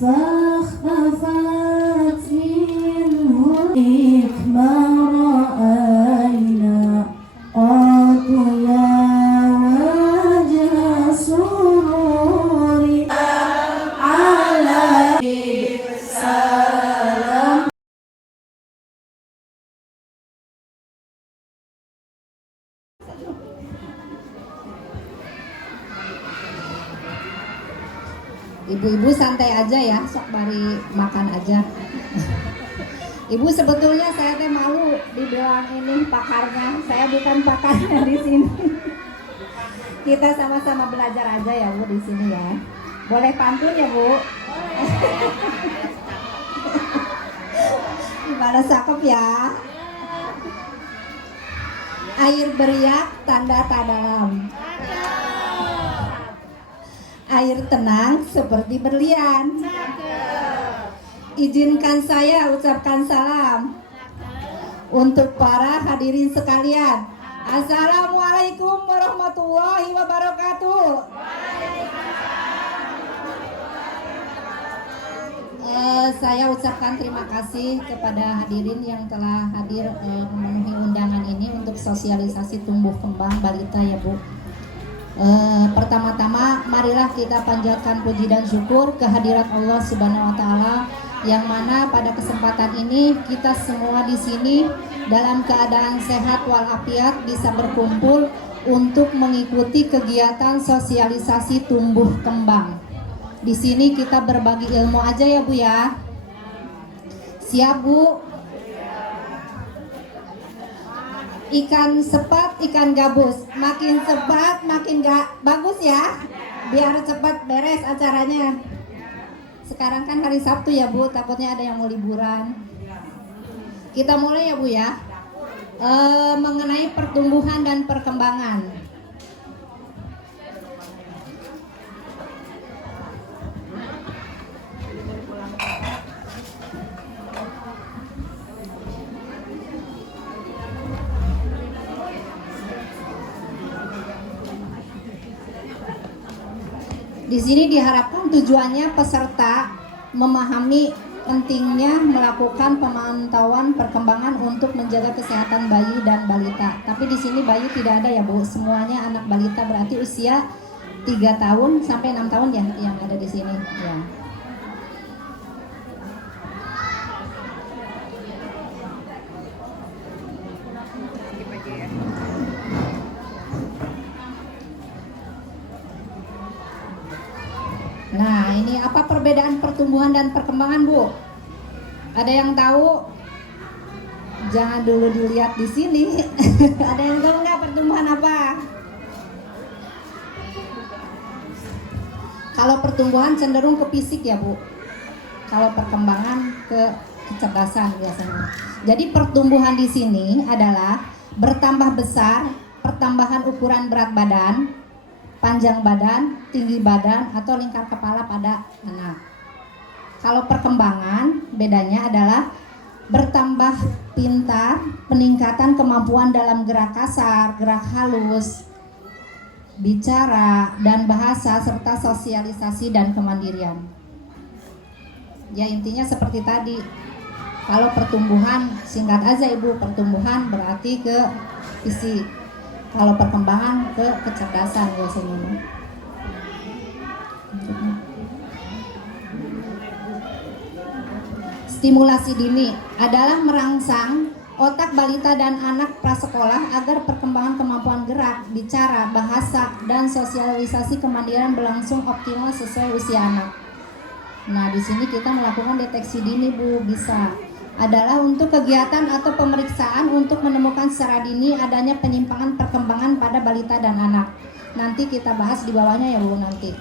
فاختفت منه ما رأينا قط يا وجه سرور على سلام. Ibu-ibu santai aja ya, sok mari makan aja. Ibu, sebetulnya saya teh malu dibilang ini pakarnya. Saya bukan pakarnya di sini. Kita sama-sama belajar aja ya Bu di sini ya. Boleh pantun ya Bu? Gimana, cakep ya? Air beriak tanda tak dalam. Air tenang seperti berlian. Izinkan saya ucapkan salam untuk para hadirin sekalian. Assalamualaikum warahmatullahi wabarakatuh. Saya ucapkan terima kasih kepada hadirin yang telah hadir memenuhi undangan ini untuk sosialisasi tumbuh kembang balita ya Bu. Pertama-tama marilah kita panjatkan puji dan syukur kehadirat Allah Subhanahu wa taala yang mana pada kesempatan ini kita semua di sini dalam keadaan sehat walafiat bisa berkumpul untuk mengikuti kegiatan sosialisasi tumbuh kembang. Di sini kita berbagi ilmu aja ya Bu ya. Siap Bu? Ikan sepat, ikan gabus, makin sepat makin gak bagus ya, biar cepat beres acaranya. Sekarang kan hari Sabtu ya Bu, takutnya ada yang mau liburan. Kita mulai ya Bu ya, mengenai pertumbuhan dan perkembangan. Di sini diharapkan tujuannya peserta memahami pentingnya melakukan pemantauan perkembangan untuk menjaga kesehatan bayi dan balita. Tapi di sini bayi tidak ada ya Bu, semuanya anak balita, berarti usia 3 tahun sampai 6 tahun ya yang ada di sini ya. Nah, ini apa perbedaan pertumbuhan dan perkembangan, Bu? Ada yang tahu? Jangan dulu dilihat di sini. Ada yang tahu nggak pertumbuhan apa? Kalau pertumbuhan cenderung ke fisik ya, Bu. Kalau perkembangan ke kecerdasan biasanya. Jadi pertumbuhan di sini adalah bertambah besar, pertambahan ukuran berat badan, panjang badan, tinggi badan, atau lingkar kepala pada anak. Kalau perkembangan bedanya adalah bertambah pintar, peningkatan kemampuan dalam gerak kasar, gerak halus, bicara, dan bahasa, serta sosialisasi dan kemandirian. Ya intinya seperti tadi. Kalau pertumbuhan, singkat aja Ibu, pertumbuhan berarti ke fisik. Kalau perkembangan ke kecerdasan biasanya. Stimulasi dini adalah merangsang otak balita dan anak prasekolah agar perkembangan kemampuan gerak, bicara, bahasa, dan sosialisasi kemandirian berlangsung optimal sesuai usia anak. Nah, di sini kita melakukan deteksi dini Bu, bisa adalah untuk kegiatan atau pemeriksaan untuk menemukan secara dini adanya penyimpangan perkembangan pada balita dan anak. Nanti kita bahas di bawahnya ya Bu nanti.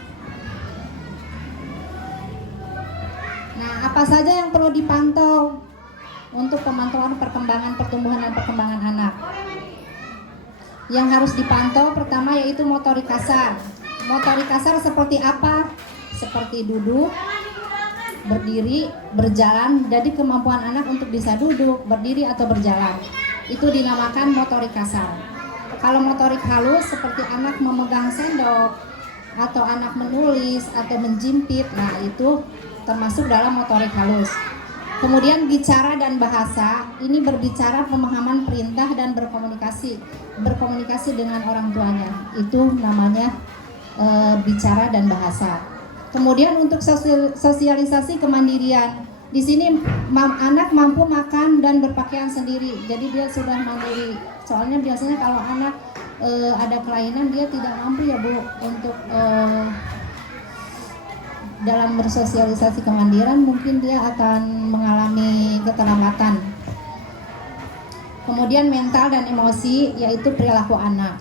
Nah, apa saja yang perlu dipantau untuk pemantauan perkembangan pertumbuhan dan perkembangan anak? Yang harus dipantau pertama yaitu motorik kasar. Motorik kasar seperti apa? Seperti duduk, berdiri, berjalan. Jadi kemampuan anak untuk bisa duduk, berdiri, atau berjalan itu dinamakan motorik kasar. Kalau motorik halus seperti anak memegang sendok atau anak menulis atau menjimpit, nah itu termasuk dalam motorik halus. Kemudian bicara dan bahasa, ini berbicara pemahaman perintah dan berkomunikasi dengan orang tuanya. Itu namanya bicara dan bahasa. Kemudian untuk sosialisasi kemandirian, di sini anak mampu makan dan berpakaian sendiri, jadi dia sudah mandiri. Soalnya biasanya kalau anak ada kelainan, dia tidak mampu ya Bu untuk dalam bersosialisasi kemandirian, mungkin dia akan mengalami keterlambatan. Kemudian mental dan emosi, yaitu perilaku anak.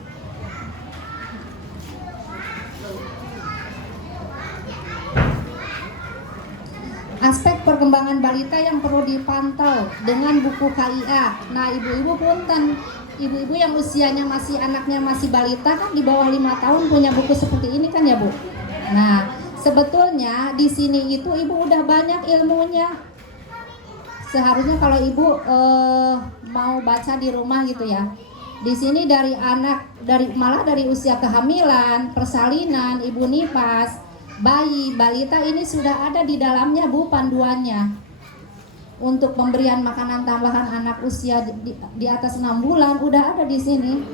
Aspek perkembangan balita yang perlu dipantau dengan buku KIA. Nah, ibu-ibu punten, ibu-ibu yang usianya anaknya masih balita kan di bawah 5 tahun punya buku seperti ini kan ya Bu. Nah, sebetulnya di sini itu ibu udah banyak ilmunya. Seharusnya kalau ibu mau baca di rumah gitu ya. Di sini dari malah dari usia kehamilan, persalinan, ibu nifas, bayi, balita, ini sudah ada di dalamnya Bu panduannya. Untuk pemberian makanan tambahan anak usia di atas 6 bulan udah ada di sini.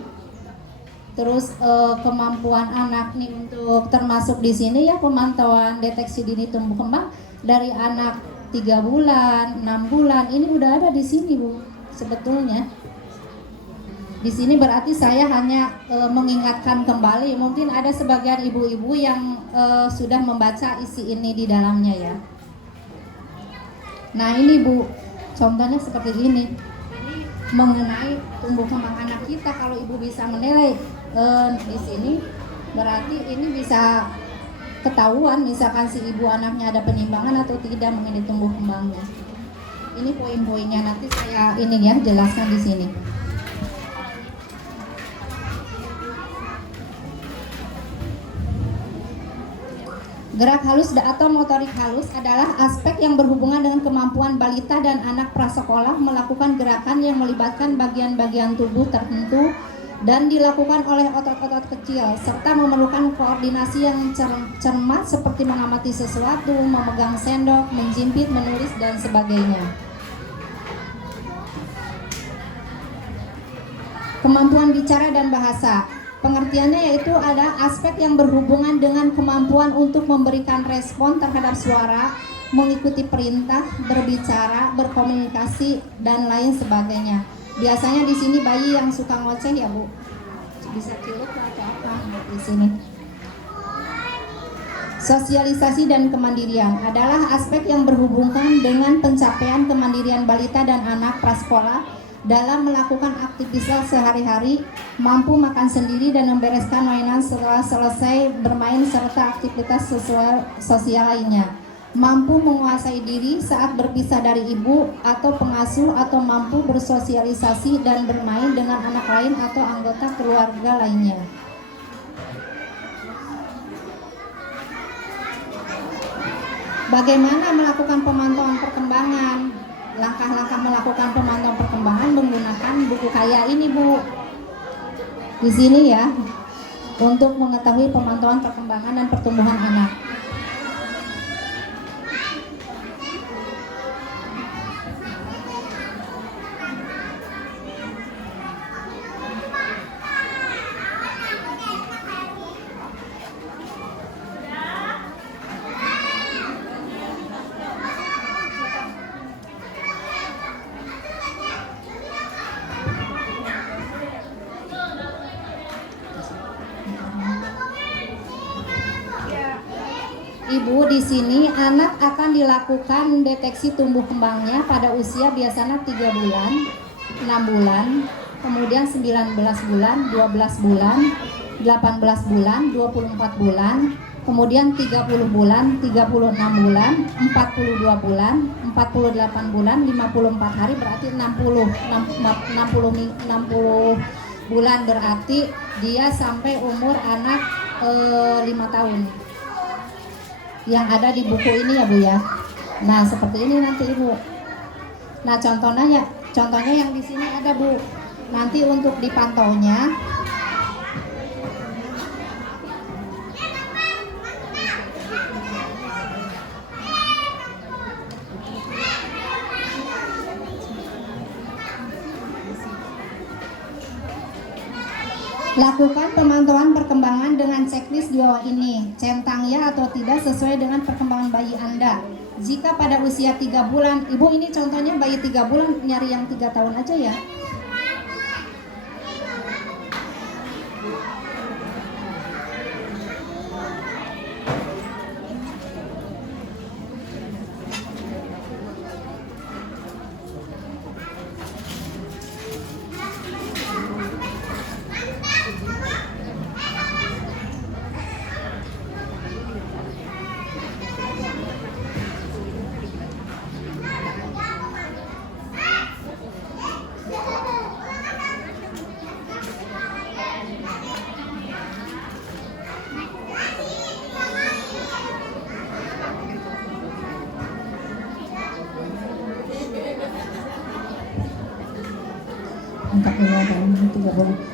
Terus kemampuan anak nih untuk termasuk di sini ya pemantauan deteksi dini tumbuh kembang dari anak 3 bulan, 6 bulan, ini udah ada di sini Bu sebetulnya. Di sini berarti saya hanya mengingatkan kembali, mungkin ada sebagian ibu-ibu yang sudah membaca isi ini di dalamnya ya. Nah ini Bu, contohnya seperti ini. Mengenai tumbuh kembang anak kita, kalau ibu bisa menilai di sini, berarti ini bisa ketahuan misalkan si ibu anaknya ada penyimpangan atau tidak mengenai tumbuh kembangnya. Ini poin-poinnya, nanti saya ini ya jelaskan di sini. Gerak halus atau motorik halus adalah aspek yang berhubungan dengan kemampuan balita dan anak prasekolah melakukan gerakan yang melibatkan bagian-bagian tubuh tertentu dan dilakukan oleh otot-otot kecil, serta memerlukan koordinasi yang cermat seperti mengamati sesuatu, memegang sendok, menjimpit, menulis, dan sebagainya. Kemampuan bicara dan bahasa. Pengertiannya yaitu ada aspek yang berhubungan dengan kemampuan untuk memberikan respon terhadap suara, mengikuti perintah, berbicara, berkomunikasi, dan lain sebagainya. Biasanya di sini bayi yang suka ngoceh ya Bu, bisa ciluk atau apa di sini. Sosialisasi dan kemandirian adalah aspek yang berhubungan dengan pencapaian kemandirian balita dan anak prasekolah dalam melakukan aktivitas sehari-hari, mampu makan sendiri dan membereskan mainan setelah selesai bermain serta aktivitas sosial lainnya, mampu menguasai diri saat berpisah dari ibu atau pengasuh, atau mampu bersosialisasi dan bermain dengan anak lain atau anggota keluarga lainnya. Bagaimana melakukan pemantauan perkembangan? Langkah-langkah melakukan pemantauan perkembangan menggunakan buku KIA ini Bu. Di sini ya, untuk mengetahui pemantauan perkembangan dan pertumbuhan anak. Ibu, di sini anak akan dilakukan deteksi tumbuh kembangnya pada usia biasanya 3 bulan, 6 bulan, kemudian 19 bulan, 12 bulan, 18 bulan, 24 bulan, kemudian 30 bulan, 36 bulan, 42 bulan, 48 bulan, 54 hari, berarti 60 bulan, berarti dia sampai umur anak 5 tahun. Yang ada di buku ini ya Bu ya. Nah seperti ini nanti Ibu. Nah contohnya yang di sini ada Bu. Nanti untuk dipantaunya, Lakukan pemantauan perkembangan dengan checklist di bawah ini. Centang ya atau tidak sesuai dengan perkembangan bayi Anda. Jika pada usia 3 bulan, Ibu ini contohnya bayi 3 bulan, nyari yang 3 tahun aja ya.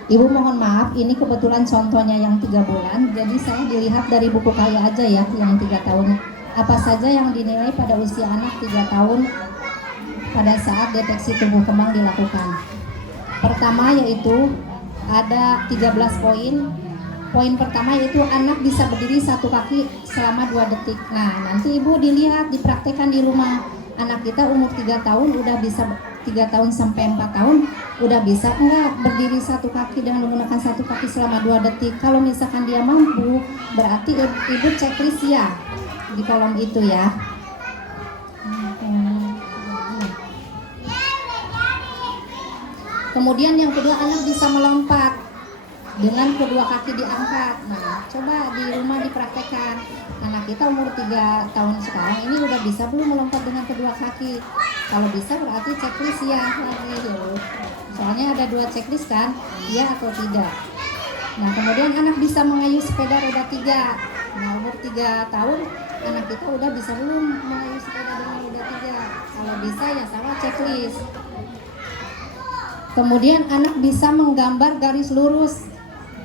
Ibu mohon maaf, ini kebetulan contohnya yang 3 bulan, jadi saya dilihat dari buku kaya aja ya, yang 3 tahun. Apa saja yang dinilai pada usia anak 3 tahun pada saat deteksi tumbuh kembang dilakukan. Pertama yaitu ada 13 poin. Poin pertama yaitu anak bisa berdiri 1 kaki selama 2 detik. Nah, nanti ibu dilihat, dipraktekkan di rumah. Anak kita umur 3 tahun udah bisa 3 tahun sampai 4 tahun udah bisa enggak berdiri 1 kaki dengan menggunakan 1 kaki selama 2 detik. Kalau misalkan dia mampu, berarti ibu checklist ya di kolom itu ya. Kemudian yang kedua, anak bisa melompat dengan kedua kaki diangkat. Nah, coba di rumah dipraktekkan. Anak kita umur 3 tahun sekarang ini udah bisa belum melompat dengan kedua kaki? Kalau bisa berarti checklist ya lagi dulu. Soalnya ada 2 checklist kan, ya atau tidak. Nah, kemudian anak bisa mengayuh sepeda roda 3. Nah, umur 3 tahun anak kita udah bisa belum mengayuh sepeda dengan roda 3? Kalau bisa ya sama checklist. Kemudian anak bisa menggambar garis lurus.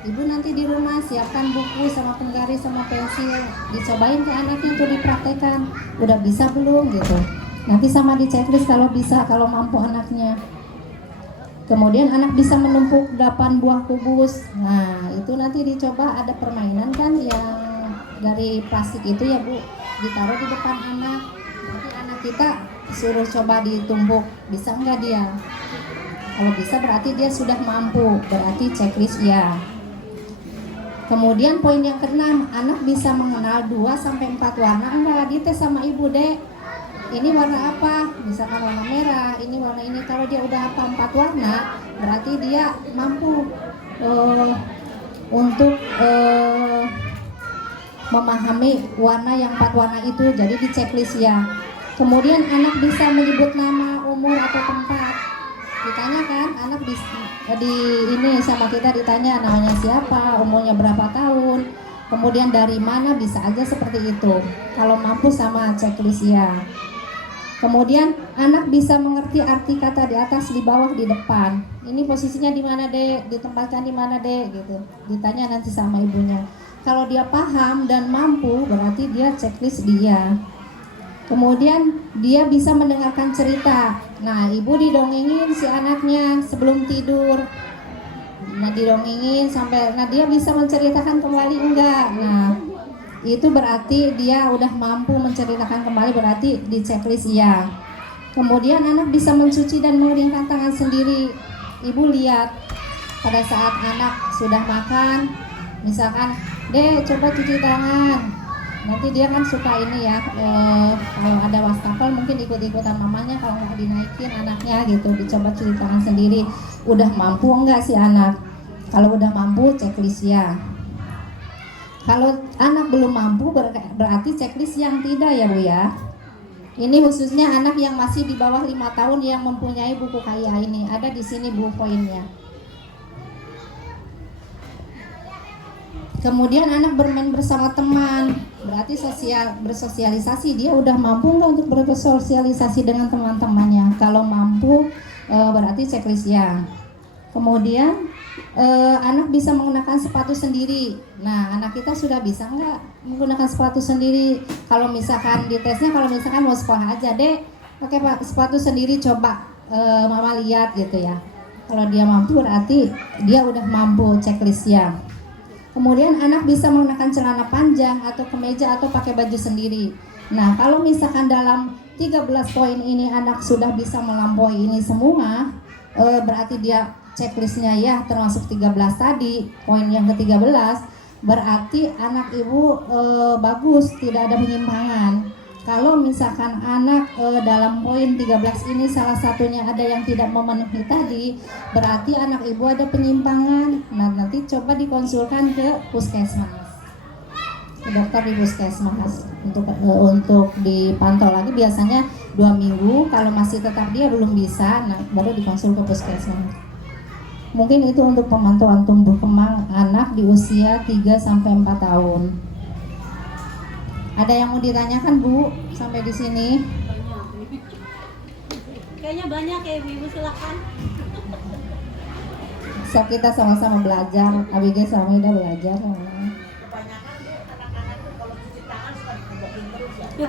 Ibu nanti di rumah siapkan buku sama penggaris sama pensil, dicobain ke anaknya untuk dipraktekkan. Udah bisa belum gitu. Nanti sama di checklist kalau bisa, kalau mampu anaknya. Kemudian anak bisa menumpuk 8 buah kubus. Nah, itu nanti dicoba, ada permainan kan yang dari plastik itu ya Bu, ditaruh di depan anak. Nanti anak kita suruh coba ditumpuk, bisa enggak dia? Kalau bisa berarti dia sudah mampu, berarti checklist ya. Kemudian poin yang keenam, anak bisa mengenal 2 sampai 4 warna. Enggak, dites sama ibu, Dek. Ini warna apa? Misalkan warna merah, ini warna ini. Kalau dia udah hafal 4 warna, berarti dia mampu untuk memahami warna yang 4 warna itu. Jadi di checklist ya. Kemudian anak bisa menyebut nama, umur atau tempat. Ditanya kan, anak bisa di ini sama kita ditanya namanya siapa, umurnya berapa tahun, kemudian dari mana, bisa aja seperti itu. Kalau mampu sama checklist ya. Kemudian anak bisa mengerti arti kata di atas, di bawah, di depan. Ini posisinya di mana, Dek? Ditempatkan di mana, Dek? Gitu. Ditanya nanti sama ibunya. Kalau dia paham dan mampu, berarti dia checklist dia. Kemudian dia bisa mendengarkan cerita. Nah, ibu didongengin si anaknya sebelum tidur. Nah, didongengin sampai, nah dia bisa menceritakan kembali enggak? Nah, itu berarti dia udah mampu menceritakan kembali, berarti di checklist ya. Kemudian anak bisa mencuci dan mengeringkan tangan sendiri. Ibu lihat pada saat anak sudah makan, misalkan, Dek coba cuci tangan. Nanti dia kan suka ini ya, kalau ada wastafel mungkin ikut-ikutan mamanya, kalau nggak dinaikin anaknya gitu, dicoba cuci tangan sendiri. Udah mampu enggak si anak? Kalau udah mampu checklist ya. Kalau anak belum mampu berarti checklist yang tidak ya Bu ya. Ini khususnya anak yang masih di bawah 5 tahun yang mempunyai buku kaya ini. Ada di sini Bu poinnya. Kemudian anak bermain bersama teman, berarti bersosialisasi. Dia udah mampu nggak untuk bersosialisasi dengan teman-temannya? Kalau mampu berarti checklist ya. Kemudian anak bisa menggunakan sepatu sendiri. Nah, anak kita sudah bisa nggak menggunakan sepatu sendiri? Kalau misalkan di tesnya, kalau misalkan mau sekolah aja, Dek pakai sepatu sendiri, coba Mama lihat gitu ya. Kalau dia mampu berarti dia udah mampu checklistnya. Kemudian anak bisa menggunakan celana panjang atau kemeja atau pakai baju sendiri. Nah, kalau misalkan dalam 13 poin ini anak sudah bisa melampaui ini semua, berarti dia checklistnya ya termasuk 13 tadi, poin yang ke-13, berarti anak ibu bagus, tidak ada penyimpangan. Kalau misalkan anak dalam poin 13 ini salah satunya ada yang tidak memenuhi tadi, berarti anak ibu ada penyimpangan. Nah, nanti coba dikonsulkan ke puskesmas, ke dokter di puskesmas untuk dipantau lagi, biasanya 2 minggu. Kalau masih tetap dia belum bisa, nah baru dikonsul ke puskesmas. Mungkin itu untuk pemantauan tumbuh kembang anak di usia 3-4 tahun. Ada yang mau ditanyakan, Bu, sampai di sini? Kayaknya banyak ya, Ibu, silakan. So, kita sama-sama belajar. Abigail sama Ida belajar. Kebanyakan anak-anak tuh kalau cuci tangan suka dikebakin terus ya.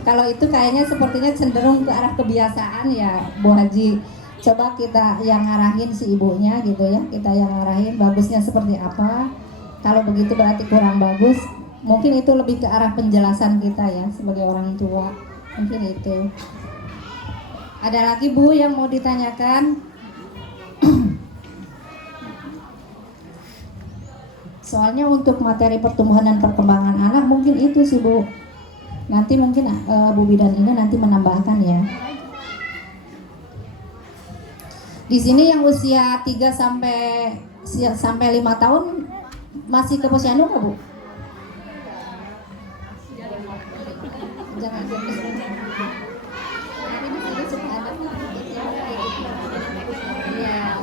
Kalau itu kayaknya sepertinya cenderung ke arah kebiasaan ya, Bu Haji. Coba kita yang ngarahin si ibunya gitu ya, kita yang ngarahin bagusnya seperti apa. Kalau begitu berarti kurang bagus. Mungkin itu lebih ke arah penjelasan kita ya sebagai orang tua. Mungkin itu. Ada lagi, Bu, yang mau ditanyakan? Soalnya untuk materi pertumbuhan dan perkembangan anak mungkin itu sih, Bu. Nanti mungkin Bu Bidan ini nanti menambahkan ya. Di sini yang usia 3 sampai 5 tahun masih ke posyandu nggak, Bu? Jangan. Tapi di sini suka ada. Iya.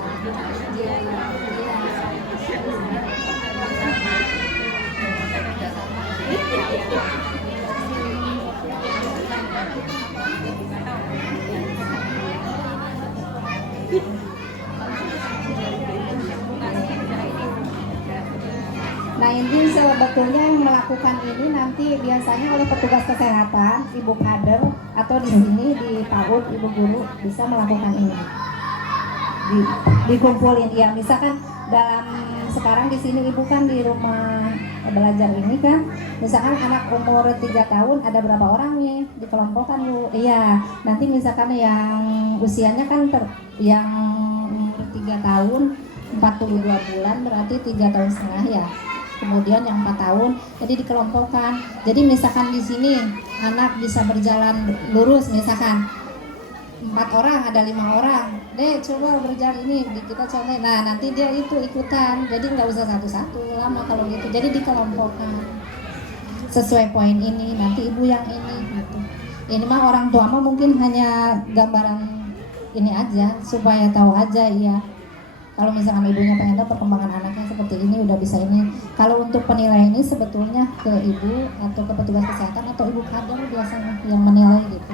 Nah, ini sebetulnya yang melakukan ini nanti biasanya oleh petugas kesehatan, ibu kader, atau di sini di PAUD, ibu guru bisa melakukan ini. Dikumpulin, ya misalkan dalam sekarang di sini ibu kan di rumah belajar ini kan, misalkan anak umur 3 tahun ada berapa orang nih dikelompokkan, Bu? Iya, nanti misalkan yang usianya kan yang umur 3 tahun 42 bulan berarti 3 tahun setengah ya. Kemudian yang 4 tahun, jadi dikelompokkan. Jadi misalkan di sini anak bisa berjalan lurus, misalkan 4 orang, ada 5 orang. Dek, coba berjalan ini, kita contoh. Nah, nanti dia itu ikutan. Jadi nggak usah satu-satu, lama kalau gitu. Jadi dikelompokkan sesuai poin ini. Nanti ibu yang ini. Gitu. Ini mah orang tua mah mungkin hanya gambaran ini aja, supaya tahu aja ya. Kalau misalkan ibunya pengen tahu perkembangan anaknya seperti ini, udah bisa ini. Kalau untuk penilaian ini sebetulnya ke ibu atau ke petugas kesehatan atau ibu kader biasanya yang menilai gitu.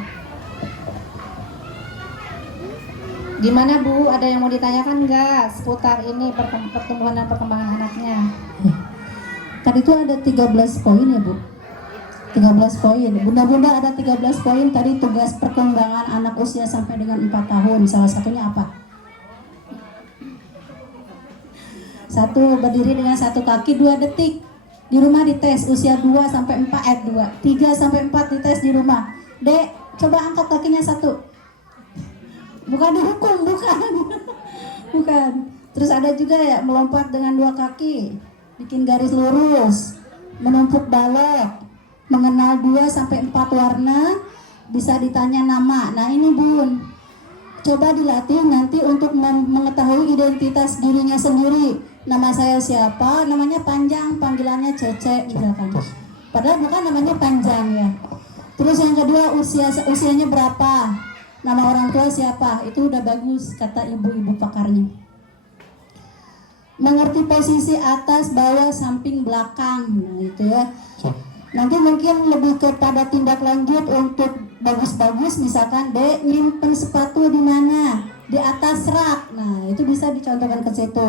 Gimana, Bu? Ada yang mau ditanyakan nggak seputar ini pertumbuhan dan perkembangan anaknya? Tadi itu ada 13 poin ya, Bu? 13 poin. Bunda-bunda ada 13 poin tadi tugas perkembangan anak usia sampai dengan 4 tahun. Salah satunya apa? 1. Berdiri dengan 1 kaki 2 detik. Di rumah dites usia 2 sampai 4 3 sampai 4 dites di rumah. Dek, coba angkat kakinya 1. Bukan dihukum, bukan. Bukan. Terus ada juga ya melompat dengan 2 kaki, bikin garis lurus, menumpuk balok, mengenal 2 sampai 4 warna, bisa ditanya nama. Nah, ini Bun, coba dilatih nanti untuk mengetahui identitas dirinya sendiri. Nama saya siapa, namanya panjang, panggilannya Cece misalkan. Padahal bukan namanya panjang ya. Terus yang kedua usianya berapa, nama orang tua siapa, itu udah bagus kata ibu-ibu pakarnya. Mengerti posisi atas, bawah, samping, belakang, nah, itu ya. Nanti mungkin lebih kepada tindak lanjut untuk bagus-bagus, misalkan Dek nyimpen sepatu di mana, di atas rak. Nah, itu bisa dicontohkan ke situ.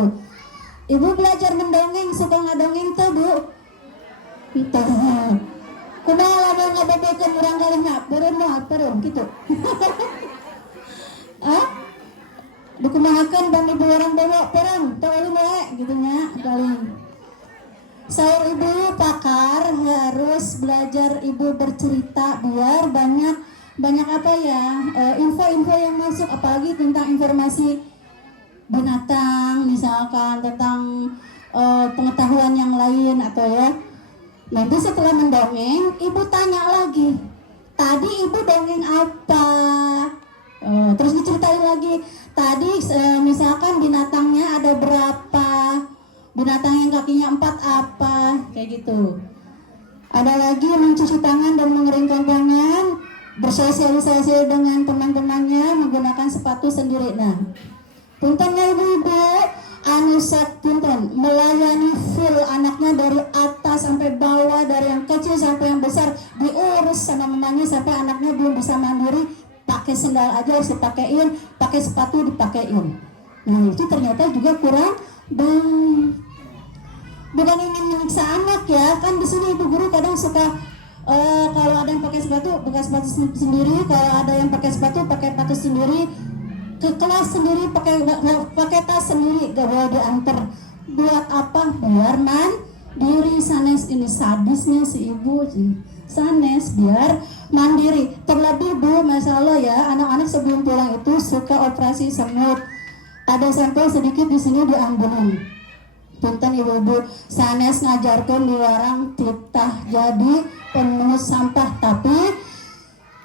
Ibu belajar mendongeng, suka ngadongeng tuh, Bu? Itu. Kumaha lamun ngabebekeun urang kali ngapeureun moal peureum gitu. Hah? Dikumahakan bang ibu orang bawa perang, tahu wae gitu nya paling. Saur ibu pakar harus belajar ibu bercerita biar banyak apa ya info-info yang masuk, apalagi tentang informasi binatang misalkan, tentang pengetahuan yang lain atau ya. Nanti setelah mendongeng ibu tanya lagi, tadi ibu dongeng apa? Terus diceritain lagi, tadi misalkan binatangnya ada berapa, binatang yang kakinya 4 apa, kayak gitu. Ada lagi mencuci tangan dan mengeringkan tangan, bersosialisasi dengan teman-temannya menggunakan sepatu sendiri. Nah, puntennya ibu-ibu anu punten melayani full anaknya dari atas sampai bawah, dari yang kecil sampai yang besar diurus sama mamanya sampai anaknya belum bisa mandiri, pakai sendal aja harus dipakein, pakai sepatu dipakein. Nah itu ternyata juga kurang baik. Bukan ingin menyiksa anak ya, kan di sini ibu guru kadang suka kalau ada yang pakai sepatu sendiri, kalau ada yang pakai sepatu sendiri, ke kelas sendiri pakai tas sendiri, gak boleh diantar. Buat apa? Biar mandiri. Sanes ini sadisnya si ibu sih. Sanes biar mandiri. Terlebih bu, masalah ya, anak-anak sebelum pulang itu suka operasi semut. Ada sampel sedikit di sini diambilin. Punten ibu-ibu, sanes ngajarkan di warang titah jadi pemungut sampah, tapi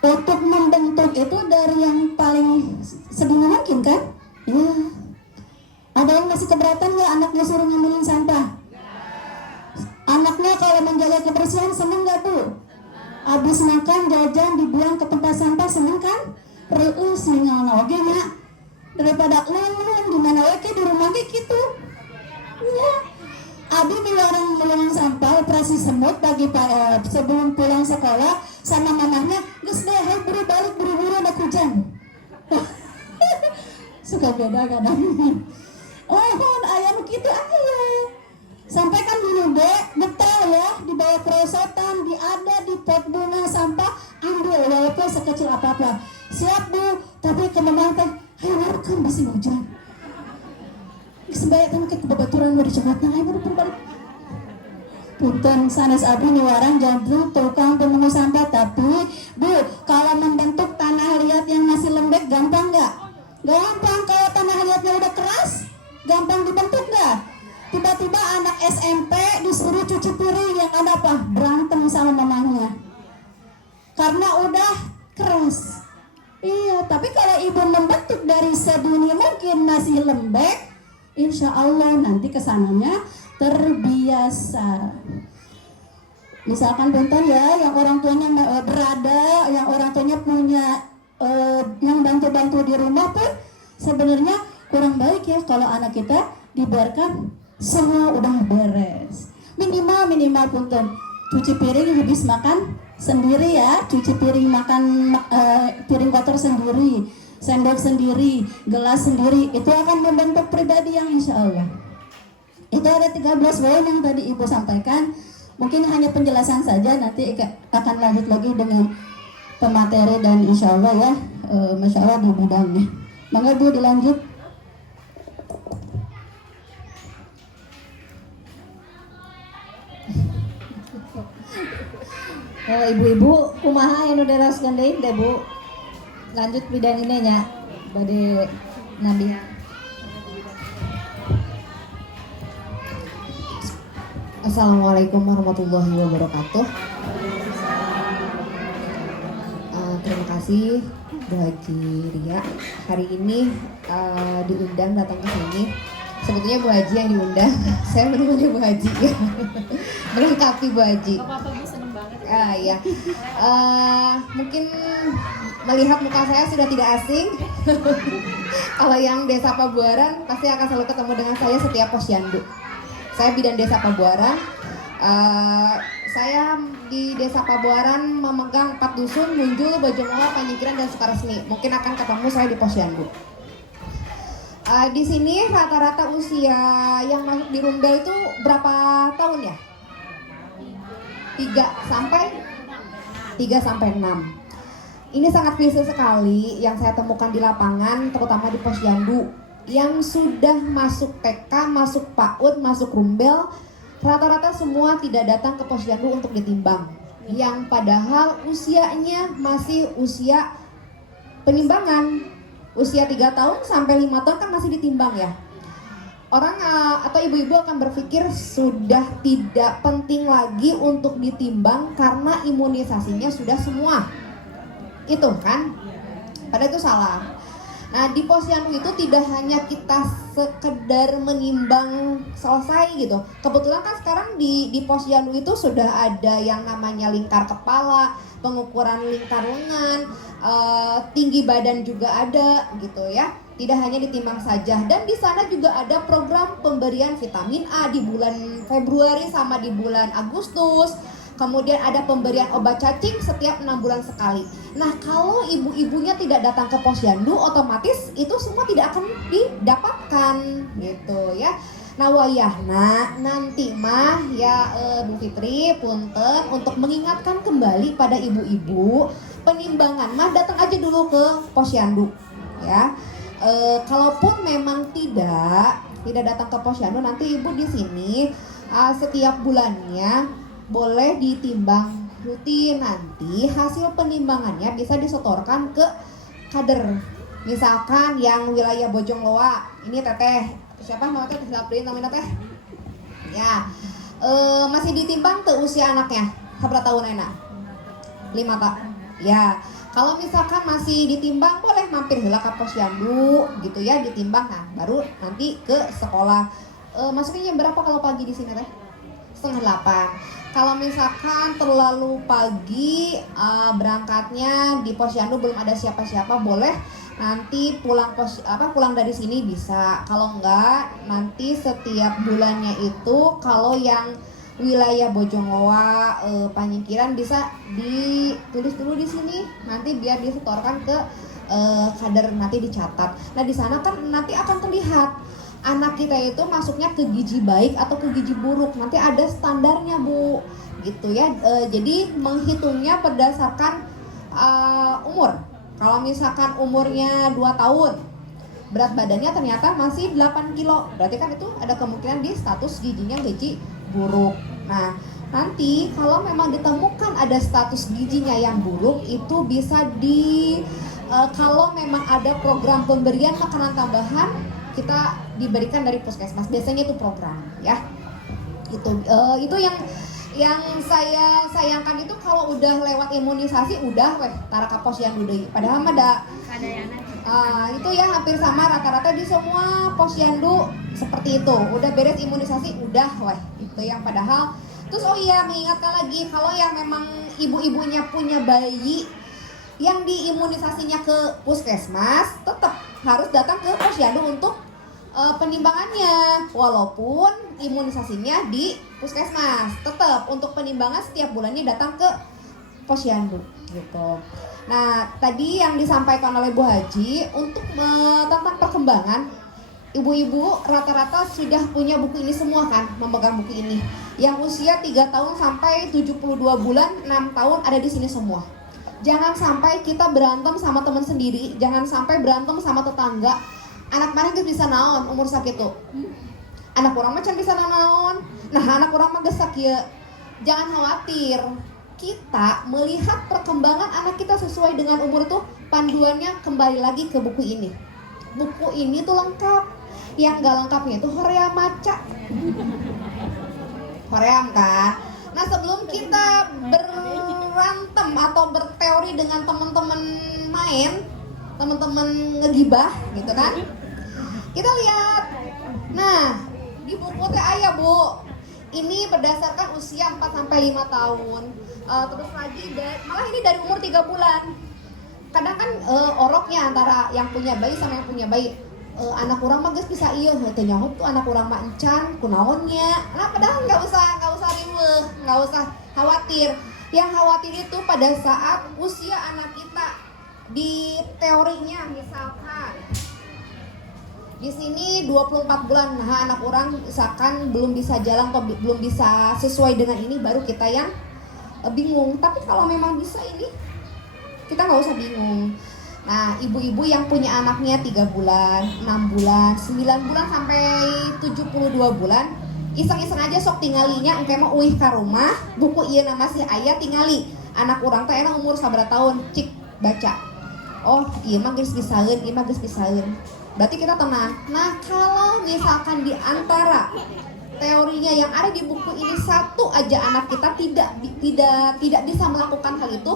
untuk membentuk itu dari yang paling sedini mungkin kan? Ya. Ada yang masih keberatan ya anaknya suruh ngambilin sampah? Anaknya kalau menjaga kebersihan seneng gak bu? Abis makan jajan dibuang ke tempat sampah seneng kan? Reus ningal oge nya. Daripada gimana wae di rumah gitu. Ya. Abi melarang sampah operasi semut pagi sebelum pulang sekolah sama mamahnya, geus deh hai buru-buru ada hujan. Suka beda kadang. Oh, aya nu kitu aya. Sampaikan dulu dek, detail ya, dibawa perosotan, diada di pot bunga sampah, ambil walaupun sekecil apa-apa. Siap bu, tapi ke mamah teh, ayo kan masih hujan. Sebaik kan ke babaturan mau dicokotna, ayo baru berbalik. Punten sanes abi niwarang jantung tukang pemungut sampah, tapi bu kalau membentuk tanah liat yang masih lembek gampang nggak? Gampang. Kalau tanah liatnya udah keras gampang dibentuk nggak? Tiba-tiba anak SMP disuruh cuci piring, yang ada apa? Berantem sama mamanya karena udah keras. Iya, tapi kalau ibu membentuk dari sedini mungkin masih lembek, insya Allah nanti kesananya terbiasa. Misalkan bentar ya, yang orang tuanya berada, yang orang tuanya punya yang bantu-bantu di rumah pun sebenarnya kurang baik ya kalau anak kita dibiarkan semua udah beres. Minimal punten cuci piring habis makan sendiri ya, cuci piring makan piring kotor sendiri, sendok sendiri, gelas sendiri, itu akan membentuk pribadi yang insya Allah. Itu ada 13 poin yang tadi ibu sampaikan. Mungkin hanya penjelasan saja, nanti akan lanjut lagi dengan pemateri dan insya Allah ya, masya Allah di bidangnya. Mangga bu dilanjut. Ibu-ibu kumaha anu deraskeun deui deh bu. Lanjut bidang ini nya bade nabi. Assalamualaikum warahmatullahi wabarakatuh. Terima kasih Bu Haji Ria hari ini diundang datang ke sini. Sebetulnya Bu Haji yang diundang, saya menemani Bu Haji ya. Melengkapi Bu Haji. Bapak Bu seneng banget. Ya. Mungkin melihat muka saya sudah tidak asing. Kalau yang Desa Pabuaran pasti akan selalu ketemu dengan saya setiap posyandu. Saya bidan Desa Pabuaran. Saya di Desa Pabuaran memegang 4 dusun, Munjul, Bojongloa, Panyingkiran, dan Sukaresmi. Mungkin akan ketemu saya di posyandu. Di sini rata-rata usia yang masuk di Rumda itu berapa tahun ya? 3 sampai 6. Ini sangat biasa sekali yang saya temukan di lapangan, terutama di posyandu. yang sudah masuk TK, masuk PAUD, masuk Rumbel, rata-rata semua tidak datang ke posyandu untuk ditimbang. Yang padahal usianya masih usia penimbangan. Usia 3 tahun sampai 5 tahun kan masih ditimbang ya. Orang atau ibu-ibu akan berpikir sudah tidak penting lagi untuk ditimbang karena imunisasinya sudah semua. Itu kan? Padahal itu salah. Nah, di posyandu itu tidak hanya kita sekedar menimbang selesai gitu. Kebetulan kan sekarang di posyandu itu sudah ada yang namanya lingkar kepala, pengukuran lingkar lengan, tinggi badan juga ada gitu ya. Tidak hanya ditimbang saja, dan di sana juga ada program pemberian vitamin A di bulan Februari sama di bulan Agustus. Kemudian ada pemberian obat cacing setiap 6 bulan sekali. Nah, kalau ibu-ibunya tidak datang ke posyandu, otomatis itu semua tidak akan didapatkan gitu ya. Nah, wayahna nanti mah ya Bu Fitri punten untuk mengingatkan kembali pada ibu-ibu, penimbangan mah datang aja dulu ke posyandu ya. Kalaupun memang tidak datang ke posyandu, nanti ibu di sini setiap bulannya boleh ditimbang rutin. Nanti hasil penimbangannya bisa disetorkan ke kader. Misalkan yang wilayah Bojongloa, ini teteh siapa namanya, teteh Sapri namanya teh ya, masih ditimbang ke usia anaknya berapa tahun enak 5 tak ya. Kalau misalkan masih ditimbang, boleh mampir heula ke posyandu gitu ya, ditimbang. Nah, baru nanti ke sekolah. Masuknya jam berapa kalau pagi di sini teh? 7:30. Kalau misalkan terlalu pagi berangkatnya di posyandu belum ada siapa-siapa, boleh nanti pulang dari sini bisa. Kalau enggak, nanti setiap bulannya itu kalau yang wilayah Bojongloa, Panyingkiran bisa ditulis dulu di sini, nanti biar disetorkan ke kader, nanti dicatat. Nah, di sana kan nanti akan terlihat anak kita itu masuknya ke gizi baik atau ke gizi buruk. Nanti ada standarnya Bu, gitu ya. Jadi menghitungnya berdasarkan umur. Kalau misalkan umurnya 2 tahun, berat badannya ternyata masih 8 kilo, berarti kan itu ada kemungkinan di status gizinya gizi buruk. Nah, nanti kalau memang ditemukan ada status gizinya yang buruk, itu bisa kalau memang ada program pemberian makanan tambahan, kita diberikan dari puskesmas. Biasanya itu program ya. Itu yang saya sayangkan itu kalau udah lewat imunisasi udah tara ka posyandu deui. Padahal mah itu ya hampir sama rata-rata di semua posyandu seperti itu. Udah beres imunisasi udah itu yang padahal. Terus mengingatkan lagi, kalau yang memang ibu-ibunya punya bayi yang diimunisasinya ke puskesmas, tetap harus datang ke posyandu untuk penimbangannya. Walaupun imunisasinya di puskesmas, tetap untuk penimbangan setiap bulannya datang ke posyandu gitu. Nah, tadi yang disampaikan oleh Bu Haji untuk tentang perkembangan, ibu-ibu rata-rata sudah punya buku ini semua kan, memegang buku ini. Yang usia 3 tahun sampai 72 bulan, 6 tahun ada di sini semua. Jangan sampai kita berantem sama teman sendiri, jangan sampai berantem sama tetangga. Anak mana bisa naon umur sakitu? Anak orang mah can bisa naon. Nah, anak orang mah geus sakieu. Jangan khawatir. Kita melihat perkembangan anak kita sesuai dengan umur itu, panduannya kembali lagi ke buku ini. Buku ini tuh lengkap. Yang gak lengkapnya itu hoream maca. Hoream kan? Nah, sebelum kita berantem atau berteori dengan teman-teman main, teman-teman ngegibah gitu kan, kita lihat. Nah, di buku teh aya Bu, ini berdasarkan usia 4-5 tahun. Terus lagi malah ini dari umur 3 bulan. Kadang kan oroknya antara yang punya bayi sama yang punya bayi. Anak orang mah geus bisa ieu teh nyaho tuh anak orang mah encan kunaonnya. Nah, padahal enggak usah riweuh, enggak usah khawatir. Yang khawatir itu pada saat usia anak kita di teorinya, misalkan di sini 24 bulan, nah anak orang misalkan belum bisa jalan atau belum bisa sesuai dengan ini, baru kita yang bingung. Tapi kalau memang bisa ini, kita nggak usah bingung. Nah, ibu-ibu yang punya anaknya 3 bulan, 6 bulan, 9 bulan sampai 72 bulan, iseng-iseng aja sok tinggalinya engke mah uih ka rumah, buku ieu nama si aya tingali. Anak urang teh emang umur sabaraha tahun, cik baca. Oh, ieu mah geus pisaeun, ieu mah geus pisaeun. Berarti kita tenang. Nah, kalau misalkan di antara teorinya yang ada di buku ini satu aja anak kita tidak bisa melakukan hal itu,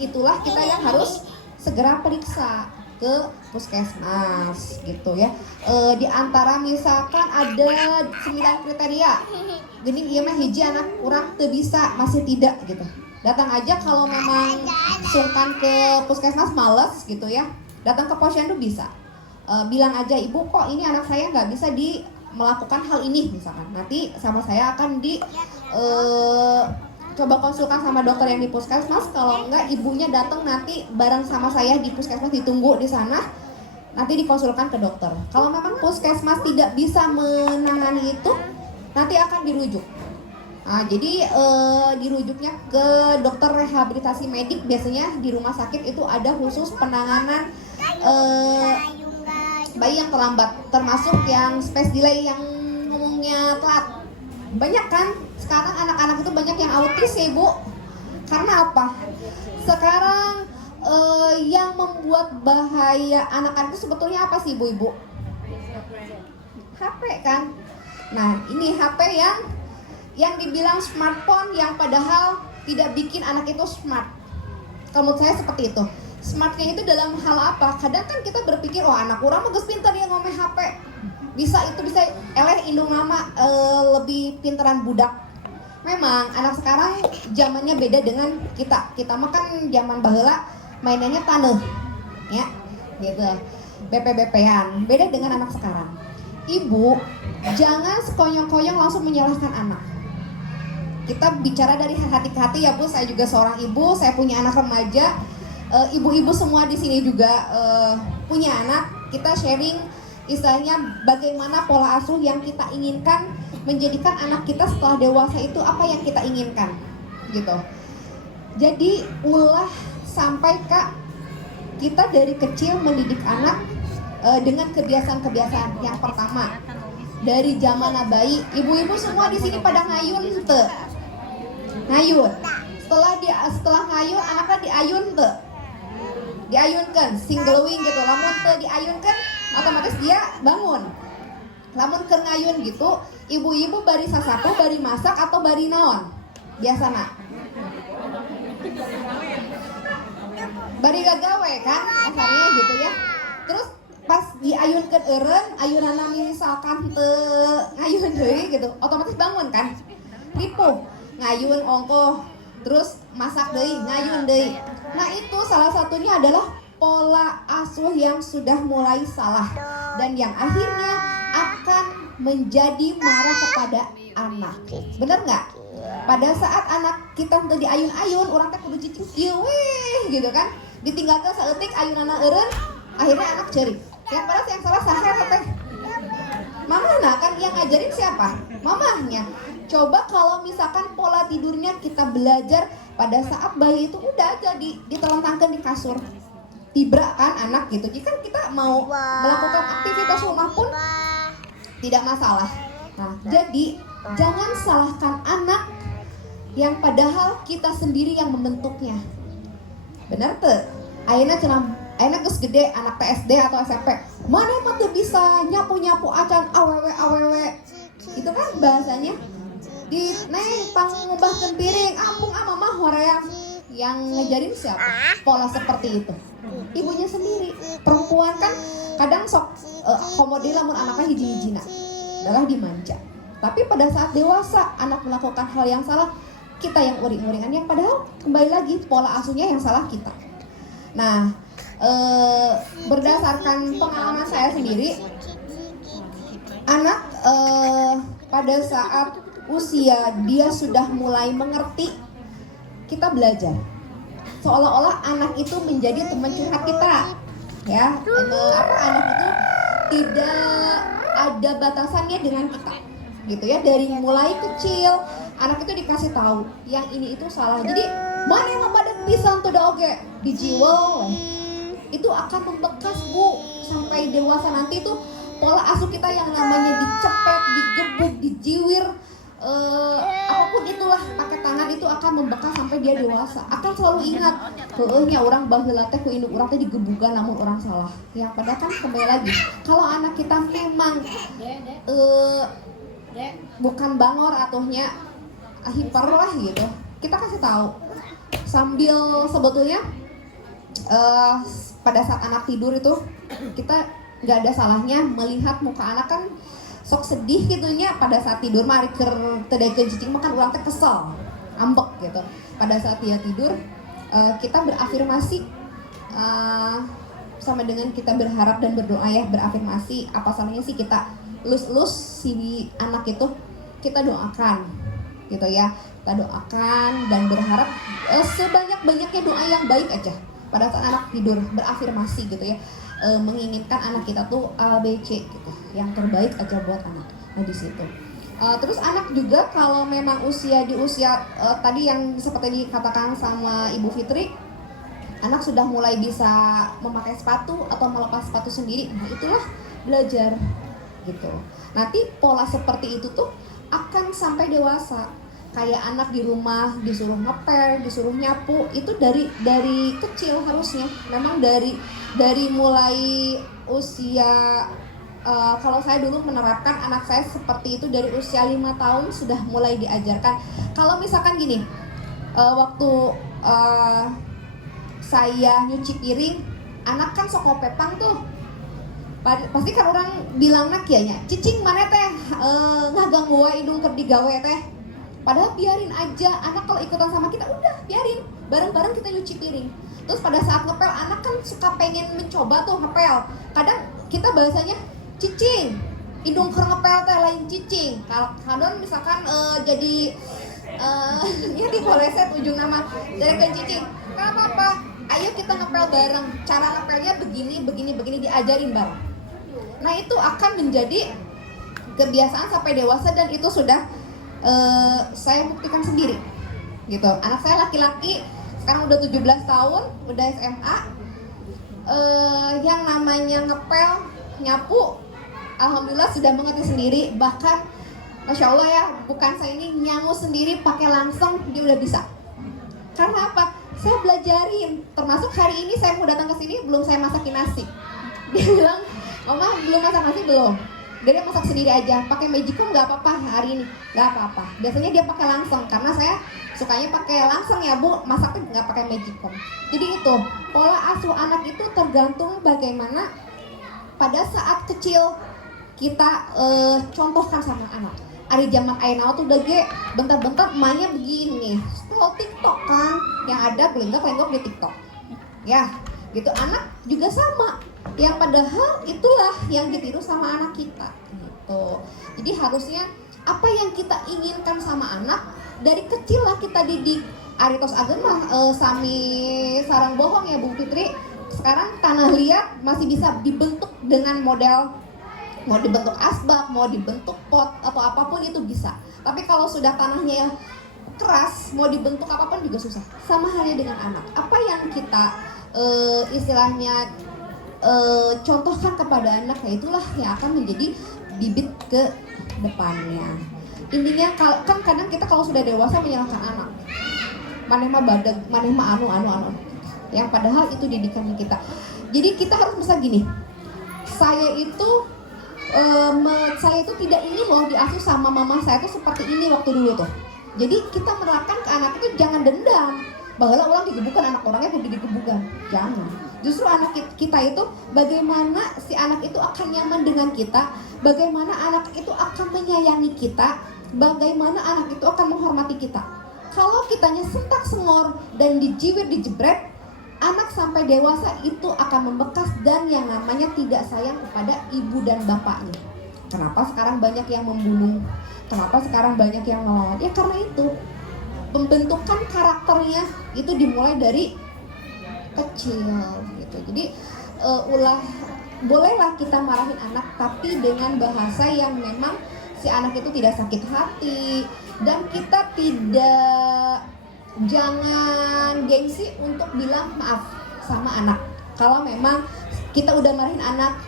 itulah kita yang harus segera periksa ke puskesmas gitu ya. Di antara misalkan ada 9 kriteria, gini ieu mah hiji anak urang teu bisa, masih tidak gitu. Datang aja kalau memang sungkan ke puskesmas males gitu ya. Datang ke posyandu bisa. Bilang aja, ibu kok ini anak saya nggak bisa melakukan hal ini misalkan. Nanti sama saya akan coba konsulkan sama dokter yang di puskesmas. Kalau enggak ibunya datang nanti bareng sama saya di puskesmas, ditunggu di sana, nanti dikonsulkan ke dokter. Kalau memang puskesmas tidak bisa menangani itu, nanti akan dirujuk. Nah, jadi dirujuknya ke dokter rehabilitasi medik. Biasanya di rumah sakit itu ada khusus penanganan bayi yang terlambat, termasuk yang space delay yang ngomongnya telat. Banyak kan sekarang anak-anak itu banyak yang autis ya ibu. Karena apa? Sekarang yang membuat bahaya anak-anak itu sebetulnya apa sih ibu-ibu? HP kan. Nah ini HP yang dibilang smartphone yang padahal tidak bikin anak itu smart. Kalau menurut saya seperti itu. Smartnya itu dalam hal apa? Kadang kan kita berpikir, oh anak urang mah geus pinter dia ngomong HP. Bisa eleh indung nama lebih pinteran budak. Memang anak sekarang zamannya beda dengan kita. Kita mah kan zaman baheula mainannya taneuh. Ya, gitu. BP-BP-an. Beda dengan anak sekarang. Ibu, jangan sekonyong-konyong langsung menyalahkan anak. Kita bicara dari hati ke hati ya Bu. Saya juga seorang ibu, saya punya anak remaja. Ibu-ibu semua di sini juga punya anak. Kita sharing istilahnya bagaimana pola asuh yang kita inginkan menjadikan anak kita setelah dewasa itu apa yang kita inginkan gitu. Jadi ulah sampai Kak, kita dari kecil mendidik anak dengan kebiasaan-kebiasaan. Yang pertama, dari zaman bayi, ibu-ibu semua di sini pada ngayun teu? Ngayun. Setelah ngayun anaknya diayun teu? Diayunkan, singlewing gitu. Lamun teu diayunkan, otomatis dia bangun. Lamun keur ngayun gitu, ibu-ibu bari sasapu, bari masak atau bari naon? Biasana bari gagawe kan, asalnya gitu ya. Terus pas diayunkeun eureun, ayunanna misalkan teu ngayun deui gitu, otomatis bangun kan? Ripuh, ngayun ongkoh, terus masak deui, ngayun deui. Nah itu salah satunya adalah pola asuh yang sudah mulai salah dan yang akhirnya akan menjadi marah kepada anak. Bener nggak? Pada saat anak kita tuh diayun-ayun, orang teh kudu cicing kieu weh gitu kan. Ditinggalkan saeutik ayunanna eureun, akhirnya anak ceurik. Yang pada yang salah saha teh? Mamahna kan yang ngajarin siapa? Mamahnya. Coba kalau misalkan pola tidurnya kita belajar pada saat bayi itu udah aja ditelentangkan di kasur. Tibra kan anak gitu. Jika kita mau melakukan aktivitas rumah pun tidak masalah. Nah, jadi jangan salahkan anak yang padahal kita sendiri yang membentuknya. Benar tuh? Ayeuna geus gede anak TSD atau SMP. Mana mah teu bisa nyapu-nyapu acan awewe. Itu kan bahasanya. Di neng pangubahkeun piring, ampung mama hoream. Yang ngajarin siapa? Pola seperti itu. Ibunya sendiri. Perempuan kan kadang sok komodi lamun anaknya hiji-hijina. Adalah dimanja. Tapi pada saat dewasa anak melakukan hal yang salah, kita yang uring-uringan, yang padahal kembali lagi pola asuhnya yang salah kita. Nah, berdasarkan pengalaman saya sendiri, anak pada saat usia dia sudah mulai mengerti, kita belajar seolah-olah anak itu menjadi teman curhat kita, ya. Anak itu tidak ada batasannya dengan kita, gitu ya. Dari mulai kecil anak itu dikasih tahu yang ini itu salah. Jadi mana yang pada pisan tuh oge dijiwel itu akan membekas Bu sampai dewasa nanti. Itu pola asuh kita yang namanya dicepet, digebuk, dijiwir, apapun itulah pakai tangan itu akan membekas sampai dia dewasa. Akan selalu ingat, heueuhnya orang baheula teh ku induk urang teh digebugan namun orang salah. Ya padahal kan kembali lagi, kalau anak kita memang bukan bangor atuhnya hiper lah gitu, kita kasih tahu sambil sebetulnya pada saat anak tidur itu kita nggak ada salahnya melihat muka anak kan sok sedih gitunya pada saat tidur. Mari keur tedaikeun cicing makan urang teh kesel ambek gitu. Pada saat dia tidur kita berafirmasi sama dengan kita berharap dan berdoa ya, berafirmasi. Apa salahnya sih kita lus-lus si anak itu kita doakan gitu ya, kita doakan dan berharap sebanyak-banyaknya doa yang baik aja pada saat anak tidur, berafirmasi gitu ya, menginginkan anak kita tuh A, B, C gitu, yang terbaik aja buat anak. Nah di situ. Terus anak juga kalau memang di usia tadi yang seperti dikatakan sama Ibu Fitri, anak sudah mulai bisa memakai sepatu atau melepas sepatu sendiri, nah itulah belajar gitu. Nanti pola seperti itu tuh akan sampai dewasa. Kayak anak di rumah disuruh ngepel, disuruh nyapu, itu dari kecil harusnya. Memang dari mulai usia kalau saya dulu menerapkan anak saya seperti itu dari usia 5 tahun sudah mulai diajarkan. Kalau misalkan gini, waktu saya nyuci piring, anak kan sok ngopepang tuh. Pasti kan orang bilang nak ya nya, cicing mana teh ngagang wae hidung keur digawe teh. Padahal biarin aja, anak kalau ikutan sama kita udah biarin, bareng-bareng kita nyuci piring. Terus pada saat ngepel, anak kan suka pengen mencoba tuh ngepel. Kadang kita bahasanya cicing, hidung keur ngepel teh lain cicing. Kalau kadang misalkan jadi ya dipoleset ujung nama jadi cicing, nggak apa-apa. Ayo kita ngepel bareng. Cara ngepelnya begini diajarin bareng. Nah itu akan menjadi kebiasaan sampai dewasa dan itu sudah saya buktikan sendiri gitu. Anak saya laki-laki sekarang udah 17 tahun, udah SMA, yang namanya ngepel, nyapu, alhamdulillah sudah mengerti sendiri. Bahkan Masya Allah ya, bukan saya ini nyamu sendiri pakai langsung dia udah bisa. Karena apa? Saya belajarin. Termasuk hari ini saya mau datang ke sini belum saya masakin nasi. Dia bilang, Mama belum masak nasi belum? Dia masak sendiri aja, pakai magicom nggak apa-apa hari ini, nggak apa-apa. Biasanya dia pakai langsung, karena saya sukanya pakai langsung ya Bu, masaknya nggak pakai magicom. Jadi itu pola asuh anak itu tergantung bagaimana pada saat kecil kita contohkan sama anak. Ari zaman ayeuna tuh udah ge bentar-bentar emaknya begini, scroll TikTok kan, yang ada gelenggak-gelenggok di TikTok. Ya, gitu. Anak juga sama. Yang padahal itulah yang ditiru sama anak kita gitu. Jadi harusnya apa yang kita inginkan sama anak dari kecil lah kita didik. Aritos agen mah sami sarang bohong ya Bu Fitri. Sekarang tanah liat masih bisa dibentuk dengan model, mau dibentuk asbak, mau dibentuk pot atau apapun itu bisa. Tapi kalau sudah tanahnya keras, mau dibentuk apapun juga susah. Sama halnya dengan anak. Apa yang kita istilahnya contohkan kepada anak, ya itulah yang akan menjadi bibit ke depannya. Intinya kan kadang kita kalau sudah dewasa menyalahkan anak, maneh mah badag, maneh mah anu, yang padahal itu didikannya kita. Jadi kita harus bisa gini, saya itu tidak ingin loh diasuh sama mama saya tuh seperti ini waktu dulu tuh. Jadi kita menerapkan ke anak itu jangan dendam, bahwa orang digebukan, anak orangnya kudu digebukan, jangan. Justru anak kita itu bagaimana si anak itu akan nyaman dengan kita, bagaimana anak itu akan menyayangi kita, bagaimana anak itu akan menghormati kita. Kalau kitanya sentak sengor dan dijiwir dijebret, anak sampai dewasa itu akan membekas dan yang namanya tidak sayang kepada ibu dan bapaknya. Kenapa sekarang banyak yang membunuh? Kenapa sekarang banyak yang melawan? Ya karena itu pembentukan karakternya itu dimulai dari kecil gitu. Jadi bolehlah kita marahin anak tapi dengan bahasa yang memang si anak itu tidak sakit hati dan kita jangan gengsi untuk bilang maaf sama anak. Kalau memang kita udah marahin anak,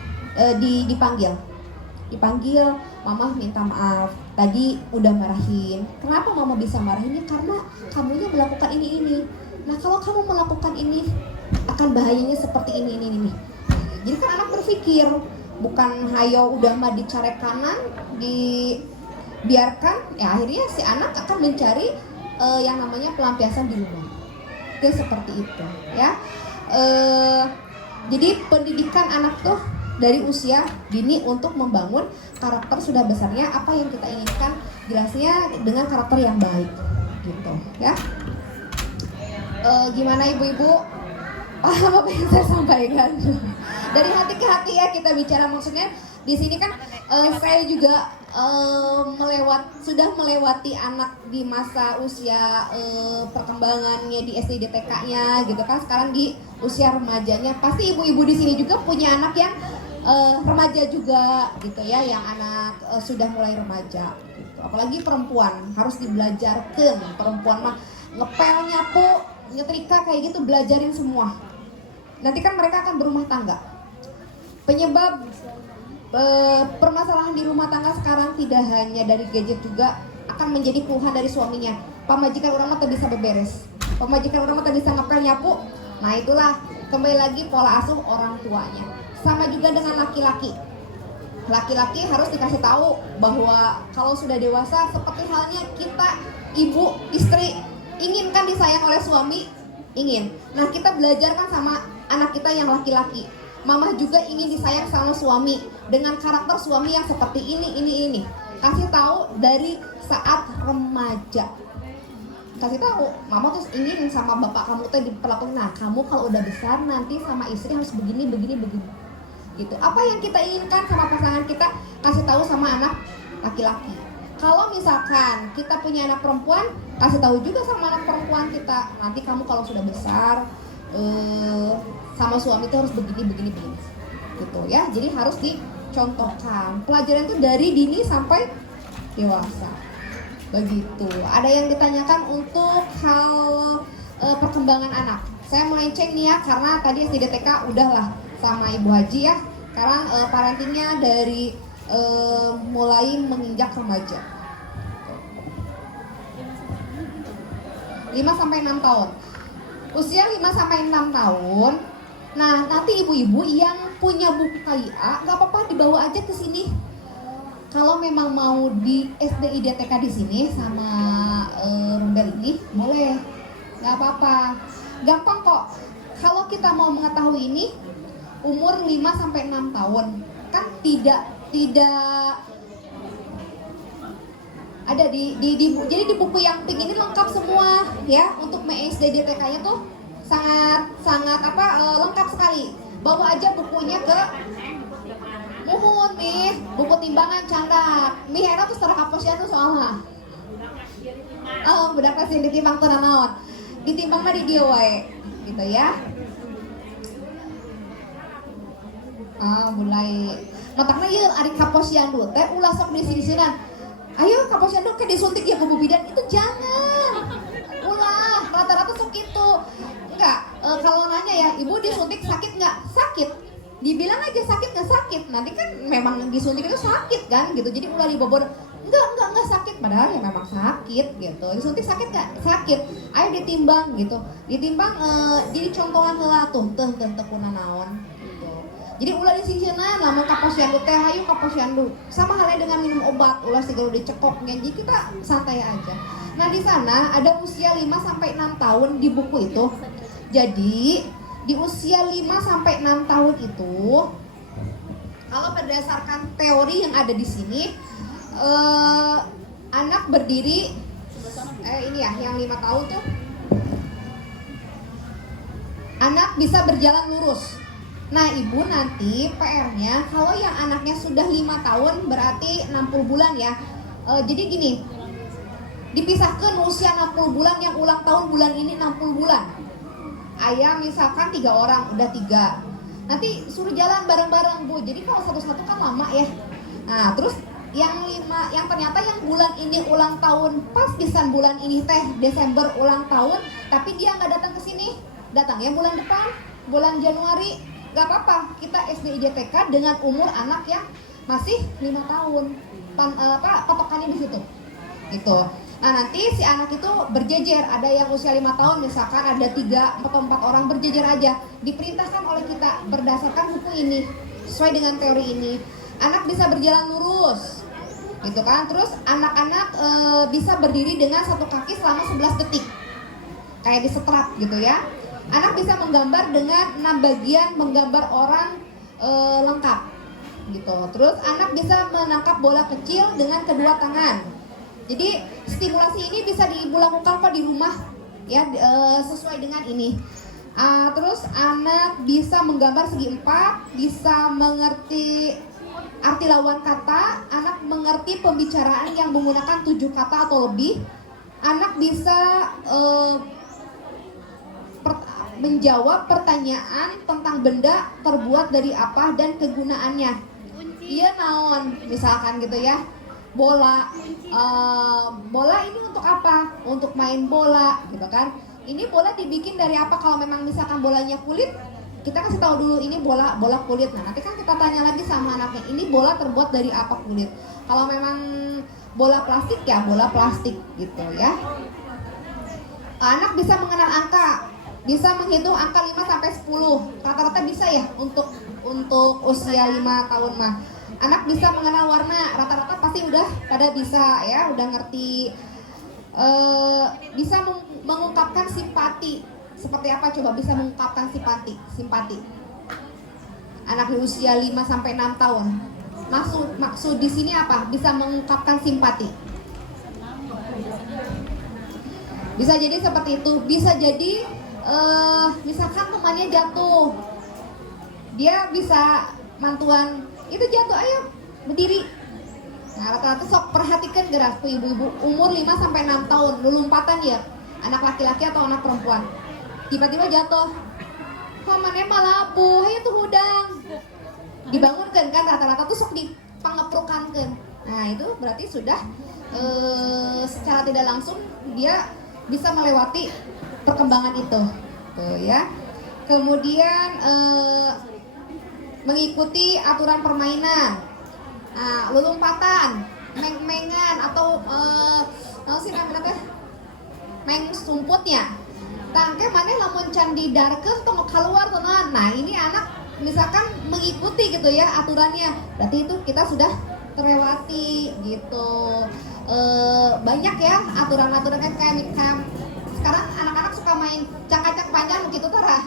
dipanggil, mama minta maaf, tadi udah marahin. Kenapa mama bisa marahin? Karena kamunya melakukan ini. Nah kalau kamu melakukan ini akan bahayanya seperti ini. Jadi kan anak berpikir, bukan hayo udah mah dicarek kanan, dibiarkan, ya akhirnya si anak akan mencari yang namanya pelampiasan di rumah. Oke, seperti itu ya. Jadi pendidikan anak tuh dari usia dini untuk membangun karakter sudah besarnya apa yang kita inginkan, jelasnya dengan karakter yang baik gitu ya. Gimana ibu-ibu, paham apa yang saya sampaikan? Dari hati ke hati ya kita bicara, maksudnya di sini kan saya juga sudah melewati anak di masa usia perkembangannya di SD TK-nya gitu kan, sekarang di usia remajanya. Pasti ibu-ibu di sini juga punya anak yang remaja juga gitu ya, yang anak sudah mulai remaja gitu. Apalagi perempuan harus dibelajarkan, perempuan mah ngepel, nyapu, nyetrika kayak gitu belajarin semua. Nanti kan mereka akan berumah tangga. Penyebab permasalahan di rumah tangga sekarang tidak hanya dari gadget, juga akan menjadi keluhan dari suaminya. Pamajikan orang mah bisa beberes, pamajikan orang mah bisa ngepel, nyapu. Nah itulah kembali lagi pola asuh orang tuanya. Sama juga dengan laki-laki. Laki-laki harus dikasih tahu bahwa kalau sudah dewasa, seperti halnya kita ibu, istri, inginkan disayang oleh suami, ingin. Nah kita belajarkan sama anak kita yang laki-laki. Mama juga ingin disayang sama suami dengan karakter suami yang seperti ini. Kasih tahu dari saat remaja. Kasih tahu, mama tuh ingin sama bapak kamu tuh diperlakukan. Nah, kamu kalau udah besar nanti sama istri harus begini. Gitu. Apa yang kita inginkan sama pasangan kita, kasih tahu sama anak laki-laki. Kalau misalkan kita punya anak perempuan, kasih tahu juga sama anak perempuan kita. Nanti kamu kalau sudah besar, sama suami itu harus begini gitu ya. Jadi harus dicontohkan. Pelajaran itu dari dini sampai dewasa. Begitu. Ada yang ditanyakan untuk hal perkembangan anak. Saya melenceng nih ya, karena tadi SDTK udahlah sama Ibu Haji ya. Sekarang parentingnya dari mulai menginjak remaja. 5 sampai 6 tahun. Usia 5 sampai 6 tahun. Nah, nanti ibu-ibu yang punya buku KIA, nggak apa-apa dibawa aja ke sini. Kalau memang mau di SD IDTK di sini sama Rumbel ini, boleh, nggak apa-apa. Gampang kok. Kalau kita mau mengetahui ini, umur 5 sampai 6 tahun, kan tidak ada jadi di buku yang pink ini lengkap semua ya. Untuk SD IDTK-nya tuh sangat lengkap sekali. Bawa aja bukunya ke muhun nih, buku timbangan candak. Mi enak tuh secara kaposian tuh soalnya. Oh, budak pasti ditimbang tuh naon. Ditimbang mah di dia wae gitu ya. Mulai matakna ieu ari kaposiandu teh ulah sok disingsinan. Ayo kaposiandu ke disuntik ya kubu bidan, itu jangan. Ulah rata-rata sok gitu. Enggak, kalau nanya ya, ibu disuntik sakit nggak? Sakit. Dibilang aja sakit nggak sakit. Nanti kan memang disuntik itu sakit kan gitu. Jadi ulah dibobor. Enggak sakit, padahal ya memang sakit gitu. Disuntik sakit nggak? Sakit. Ayo ditimbang gitu. Ditimbang jadi contohan heula tuh teu kunaon gitu. Jadi ulah disingsieunan lamun kaposiandu teh hayu kaposiandu. Sama halnya dengan minum obat, ulah sigara dicekok. Jadi kita santai aja. Nah, di sana ada usia 5 sampai 6 tahun di buku itu. Jadi, di usia 5 sampai 6 tahun itu, kalau berdasarkan teori yang ada di sini, anak berdiri ini ya, yang 5 tahun tuh anak bisa berjalan lurus. Nah, ibu nanti PR-nya kalau yang anaknya sudah 5 tahun berarti 60 bulan ya. Jadi gini, dipisahkan usia 60 bulan, yang ulang tahun bulan ini 60 bulan. Ayah misalkan 3 orang, udah 3. Nanti suruh jalan bareng-bareng Bu. Jadi kalau satu-satu kan lama ya. Nah, terus yang 5, yang ternyata yang bulan ini ulang tahun, pas pisan bulan ini teh Desember ulang tahun, tapi dia nggak datang ke sini, datangnya bulan depan. bulan Januari, gak apa-apa kita SD IJTK dengan umur anak yang masih 5 tahun. Patokannya di situ. Gitu. Nah, nanti si anak itu berjejer, ada yang usia 5 tahun misalkan ada 3 atau 4 orang berjejer aja. Diperintahkan oleh kita berdasarkan buku ini, sesuai dengan teori ini. Anak bisa berjalan lurus. Gitu kan. Terus anak-anak bisa berdiri dengan satu kaki selama 11 detik. Kayak disetrap gitu ya. Anak bisa menggambar dengan 6 bagian, menggambar orang lengkap gitu. Terus anak bisa menangkap bola kecil dengan kedua tangan. Jadi stimulasi ini bisa ibu lakukan kok di rumah ya, sesuai dengan ini. Terus anak bisa menggambar segi 4, bisa mengerti arti lawan kata, anak mengerti pembicaraan yang menggunakan 7 kata atau lebih. Anak bisa menjawab pertanyaan tentang benda terbuat dari apa dan kegunaannya. Iya naon, misalkan gitu ya. Bola, bola ini untuk apa? Untuk main bola, gitu kan? Ini bola dibikin dari apa? Kalau memang misalkan bolanya kulit, kita kasih tahu dulu ini bola kulit. Nah, nanti kan kita tanya lagi sama anaknya, ini bola terbuat dari apa kulit? Kalau memang bola plastik ya bola plastik gitu ya. Anak bisa mengenal angka, bisa menghitung angka 5 sampai 10. Rata-rata bisa ya untuk usia 5 tahun mah. Anak bisa mengenal warna, rata-rata pasti udah pada bisa ya, udah ngerti. Bisa mengungkapkan simpati. Seperti apa coba bisa mengungkapkan simpati. Anak di usia 5 sampai 6 tahun. Maksud di sini apa? Bisa mengungkapkan simpati. Bisa jadi seperti itu, bisa jadi misalkan temannya jatuh, dia bisa mantuan itu jatuh, ayo berdiri. Nah, rata-rata sok perhatikan gerak tuh ibu-ibu umur 5 sampai 6 tahun, lompatan ya, anak laki-laki atau anak perempuan. Tiba-tiba jatuh. Pamannya malah apuh, ayo tuh hudang. Dibangunkan kan, rata-rata tuh sok dipangeprukankeun. Nah, itu berarti sudah secara tidak langsung dia bisa melewati perkembangan itu, tuh ya. Kemudian mengikuti aturan permainan, lompatan, meng-mengan atau apa sih namanya teh, meng sumputnya. Tangke mana lamun can didarkeun tong keluar tenan. Nah, ini anak misalkan mengikuti gitu ya aturannya, berarti itu kita sudah terlewati gitu. Banyak ya aturan-aturan kan kayak sekarang anak-anak suka main cak-cak panjang gitu Tara.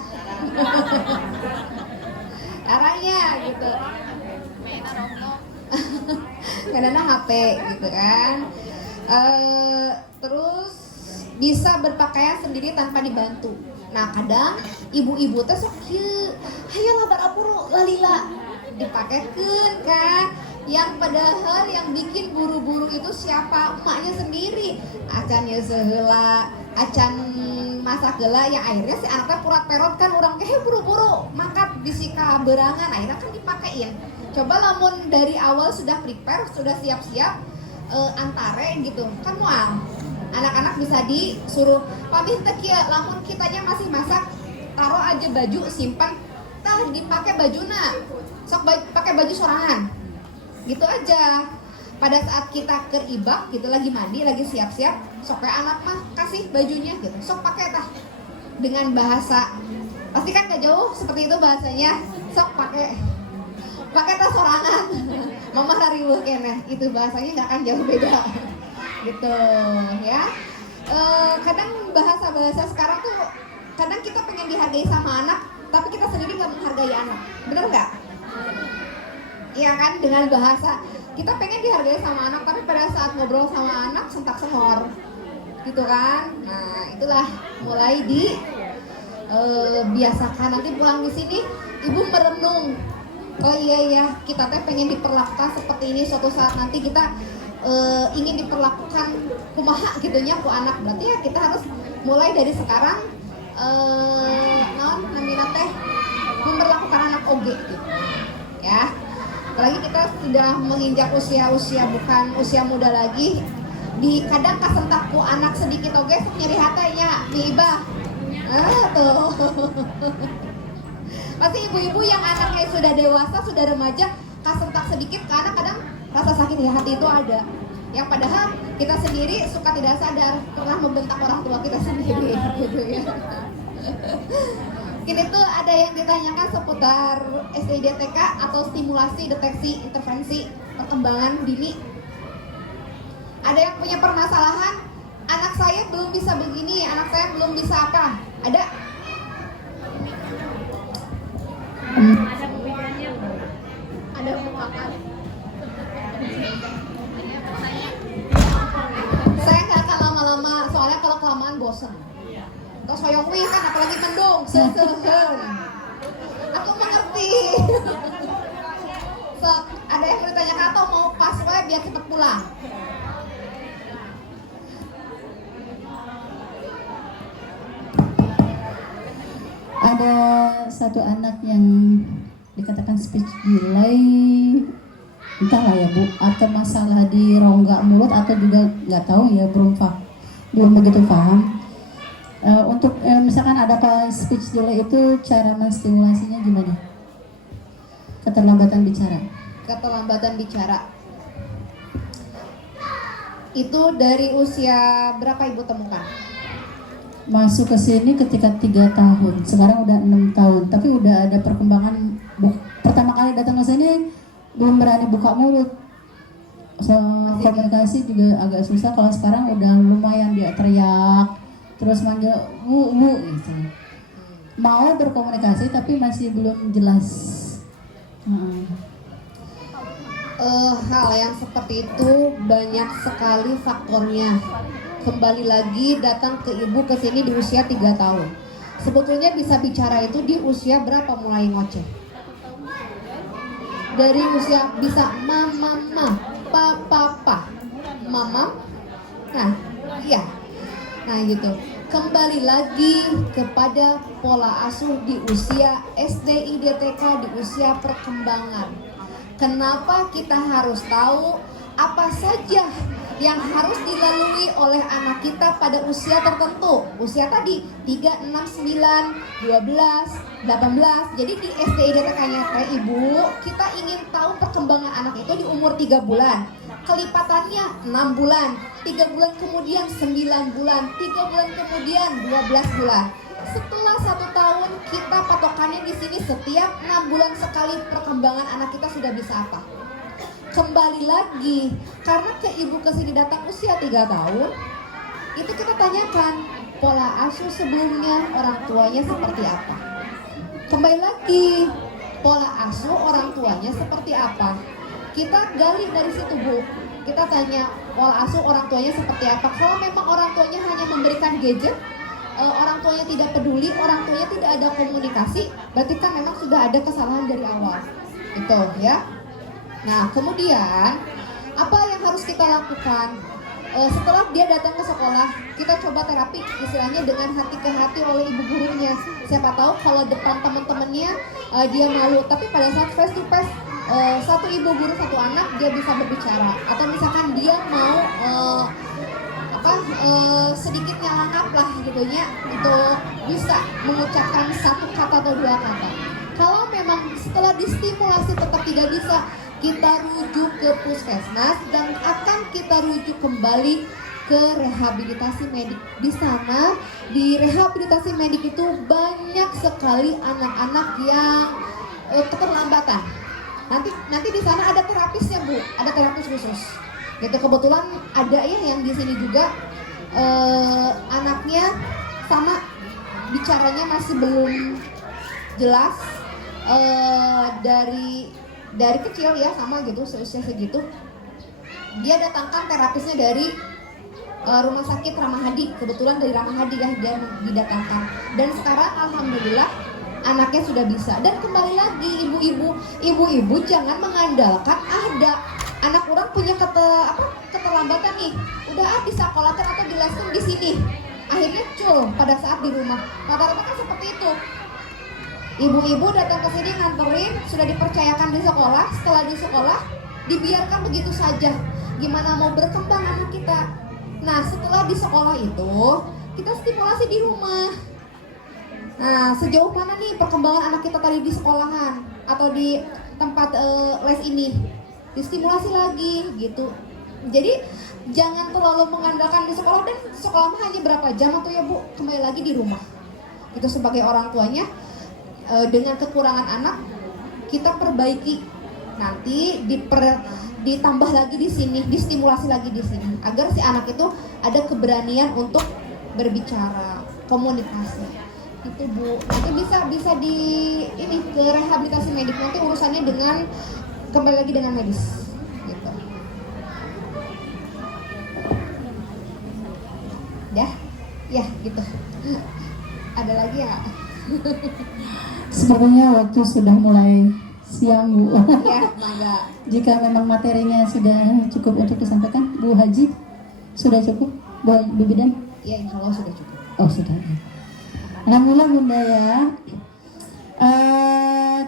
Caranya gitu. Kadang-kadang HP gitu kan. Terus bisa berpakaian sendiri tanpa dibantu. Nah, kadang ibu-ibu teh sok kieu, hayalah barapuru lalila dipakekeun kan. Yang padahal yang bikin buru-buru itu siapa? Emaknya sendiri. Acan ya seheula, acan masak geula yang akhirnya si anaknya purat-perot kan urang teh buru-buru mangkat bisi ka berangan, akhirnya kan dipakein. Coba lamun dari awal sudah prepare, sudah siap-siap antare gitu kan moal. Anak-anak bisa disuruh pamih teh kieu lamun kitanya masih masak, taruh aja baju simpan, tah dipakai bajuna. Sok pakai baju sorangan. Gitu aja. Pada saat kita keribak gitu lagi mandi, lagi siap-siap, sok we anak mah kasih bajunya gitu. Sok pakai tah dengan bahasa. Pasti kan gak jauh seperti itu bahasanya. Sok pakai tah sorangan. Mama hariweuh keneh. Itu bahasanya gak akan jauh beda. Gitu ya. Kadang bahasa-bahasa sekarang tuh kadang kita pengen dihargai sama anak, tapi kita sendiri nggak menghargai anak. Bener nggak? Iya kan, dengan bahasa kita pengen dihargai sama anak, tapi pada saat ngobrol sama anak sentak sengor gitu kan. Nah, itulah mulai di biasakan. Nanti pulang di sini ibu merenung, oh iya ya kita teh pengen diperlakukan seperti ini, suatu saat nanti kita ingin diperlakukan kumaha gitunya ku anak. Berarti ya kita harus mulai dari sekarang namina teh memperlakukan anak oge gitu ya. Apalagi kita sudah menginjak usia bukan usia muda lagi, di kadang kasentak ku anak sedikit oge sok nyeri hatenya di ibah. Tuh Pasti ibu-ibu yang anaknya sudah dewasa, sudah remaja, kasentak sedikit ke anak kadang rasa sakit di hati itu ada. Yang padahal kita sendiri suka tidak sadar pernah membentak orang tua kita sendiri gitu ya. Mungkin itu ada yang ditanyakan seputar SDIDTK atau stimulasi deteksi intervensi perkembangan dini. Ada yang punya permasalahan, anak saya belum bisa begini, anak saya belum bisa apa? Ada? Ada pemakan. Saya nggak akan lama-lama, soalnya kalau kelamaan bosan. Kalau soyong wih kan apalagi mendung, sesehen. Aku mengerti. So, ada yang mau ditanyakan atau mau pas wae biar cepat pulang? Ada satu anak yang dikatakan speech delay, entahlah ya Bu, atau masalah di rongga mulut atau juga nggak tahu ya, belum begitu paham. Untuk misalkan ada speech delay itu cara menstimulasinya gimana? Keterlambatan bicara. Keterlambatan bicara. Itu dari usia berapa Ibu temukan? Masuk ke sini ketika 3 tahun, sekarang udah 6 tahun, tapi udah ada perkembangan. Pertama kali datang ke sini belum berani buka mulut, so, komunikasi juga agak susah. Kalau sekarang udah lumayan, dia teriak, terus manggil bu gitu. Mau berkomunikasi tapi masih belum jelas. Hal yang seperti itu banyak sekali faktornya. Kembali lagi datang ke ibu ke sini di usia 3 tahun. Sebetulnya bisa bicara itu di usia berapa mulai ngoceh? Dari usia bisa mama, papa, mama. Nah, iya. Nah, gitu. Kembali lagi kepada pola asuh di usia SDIDTK, di usia perkembangan. Kenapa kita harus tahu apa saja yang harus dilalui oleh anak kita pada usia tertentu. Usia tadi 3, 6, 9, 12, 18. Jadi di SDIDTK-nya Ibu, kita ingin tahu perkembangan anak itu di umur 3 bulan. Kelipatannya 6 bulan, 3 bulan kemudian 9 bulan, 3 bulan kemudian 12 bulan. Setelah 1 tahun, kita patokannya di sini setiap 6 bulan sekali perkembangan anak kita sudah bisa apa? Kembali lagi, karena ke ibu kesini datang usia 3 tahun, itu kita tanyakan pola asuh sebelumnya orang tuanya seperti apa. Kembali lagi, pola asuh orang tuanya seperti apa. Kita gali dari situ Bu, kita tanya pola asuh orang tuanya seperti apa. Kalau memang orang tuanya hanya memberikan gadget, orang tuanya tidak peduli, orang tuanya tidak ada komunikasi, berarti kan memang sudah ada kesalahan dari awal. Itu ya. Nah, kemudian apa yang harus kita lakukan? Setelah dia datang ke sekolah, kita coba terapi istilahnya dengan hati ke hati oleh ibu gurunya. Siapa tahu kalau depan teman-temannya dia malu, tapi pada saat face to face satu ibu guru satu anak dia bisa berbicara. Atau misalkan dia mau sedikit nyelangap lah gitu ya, untuk bisa mengucapkan 1 kata atau 2 kata. Kalau memang setelah distimulasi tetap tidak bisa, kita rujuk ke puskesmas dan akan kita rujuk kembali ke rehabilitasi medik. Di sana, di rehabilitasi medik itu banyak sekali anak-anak yang keterlambatan. Nanti di sana ada terapisnya Bu, ada terapis khusus. Gitu, kebetulan ada ya yang di sini juga anaknya sama bicaranya masih belum jelas, dari kecil ya sama gitu, seusia segitu. Dia datangkan terapisnya dari rumah sakit Ramahadi, kebetulan dari Ramahadi ya dia didatangkan. Dan sekarang alhamdulillah anaknya sudah bisa. Dan kembali lagi ibu-ibu jangan mengandalkan ada anak orang punya keterlambatan nih, udah disekolahkan atau dileskan di sini, akhirnya pada saat di rumah. Rata-rata kan seperti itu. Ibu-ibu datang ke sini nganterin, sudah dipercayakan di sekolah, setelah di sekolah dibiarkan begitu saja. Gimana mau berkembang anak kita? Nah, setelah di sekolah itu kita stimulasi di rumah. Nah, sejauh mana nih perkembangan anak kita tadi di sekolahan atau di tempat les ini? Distimulasi lagi gitu. Jadi jangan terlalu mengandalkan di sekolah, dan sekolah mah hanya berapa jam atau ya Bu, kembali lagi di rumah. Itu sebagai orang tuanya, dengan kekurangan anak kita perbaiki, nanti ditambah lagi di sini, distimulasi lagi di sini agar si anak itu ada keberanian untuk berbicara, komunikasi. Itu Bu, nanti bisa di ini ke rehabilitasi medik, nanti urusannya dengan kembali lagi dengan medis gitu. Ya gitu. Ada lagi ya? Sepertinya waktu sudah mulai siang Bu. Ya, mangga. Jika memang materinya sudah cukup untuk disampaikan, Bu Haji, sudah cukup? Bu Bidan? Ya, insya Allah sudah cukup. Oh sudah. Alhamdulillah Bunda ya.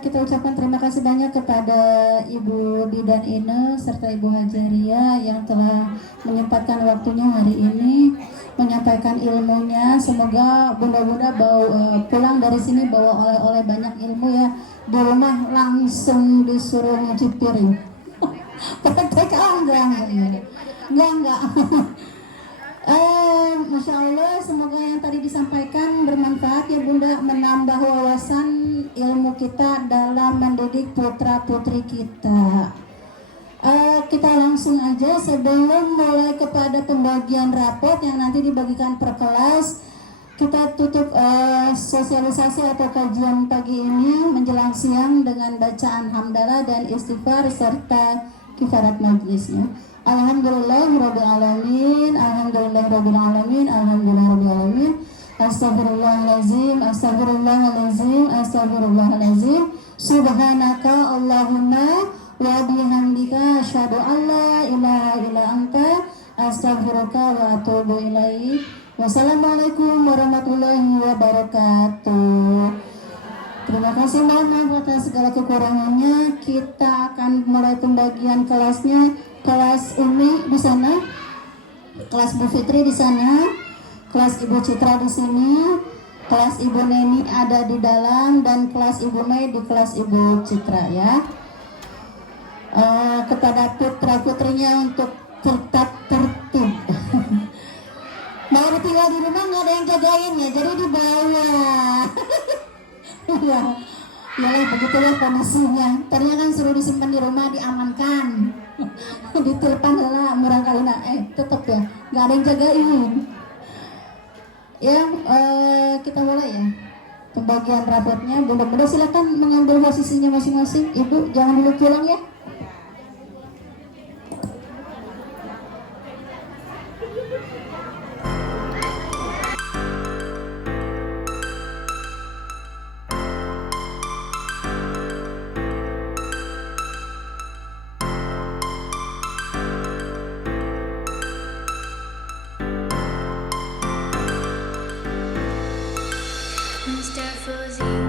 Kita ucapkan terima kasih banyak kepada Ibu Bidan Ine serta Ibu Hajaria yang telah menyempatkan waktunya hari ini menyampaikan ilmunya. Semoga bunda-bunda pulang dari sini bawa oleh-oleh banyak ilmu ya. Di rumah langsung disuruh nyuci piring. Praktek enggak. Masya Allah, semoga yang tadi disampaikan bermanfaat ya Bunda, menambah wawasan ilmu kita dalam mendidik putra putri kita. Kita langsung aja sebelum mulai kepada pembagian rapot yang nanti dibagikan per kelas. Kita tutup sosialisasi atau kajian pagi ini menjelang siang dengan bacaan hamdalah dan istighfar serta kifarat majlisnya. Alhamdulillahirrabbilalamin, alhamdulillahirrabbilalamin, alhamdulillahirrabbilalamin. Astagfirullahaladzim, astagfirullahaladzim, astagfirullahaladzim. Subhanaka Allahumma wa bihamdika asyhadu an la ilaha illa anta astaghfiruka wa atubu ilaik. Wassalamualaikum warahmatullahi wabarakatuh. Terima kasih, mohon maaf atas segala kekurangannya. Kita akan mulai pembagian kelasnya. Kelas Umi di sana, kelas Bu Fitri di sana, kelas Ibu Citra di sini, kelas Ibu Neni ada di dalam, dan kelas Ibu Mei di kelas Ibu Citra ya. Kepada putra putrinya untuk tetap tertib. Baru tinggal di rumah nggak ada yang jagain ya, jadi di bawah. Ya, yalah begitulah kondisinya. Tadinya kan suruh disimpan di rumah, diamankan. Ditelepon lah murang kali tetap ya nggak ada yang jagain ya. Kita mulai ya pembagian rapotnya. Bunda-bunda silakan mengambil posisinya masing-masing. Ibu jangan dulu pulang ya. Mr. Fuzzy.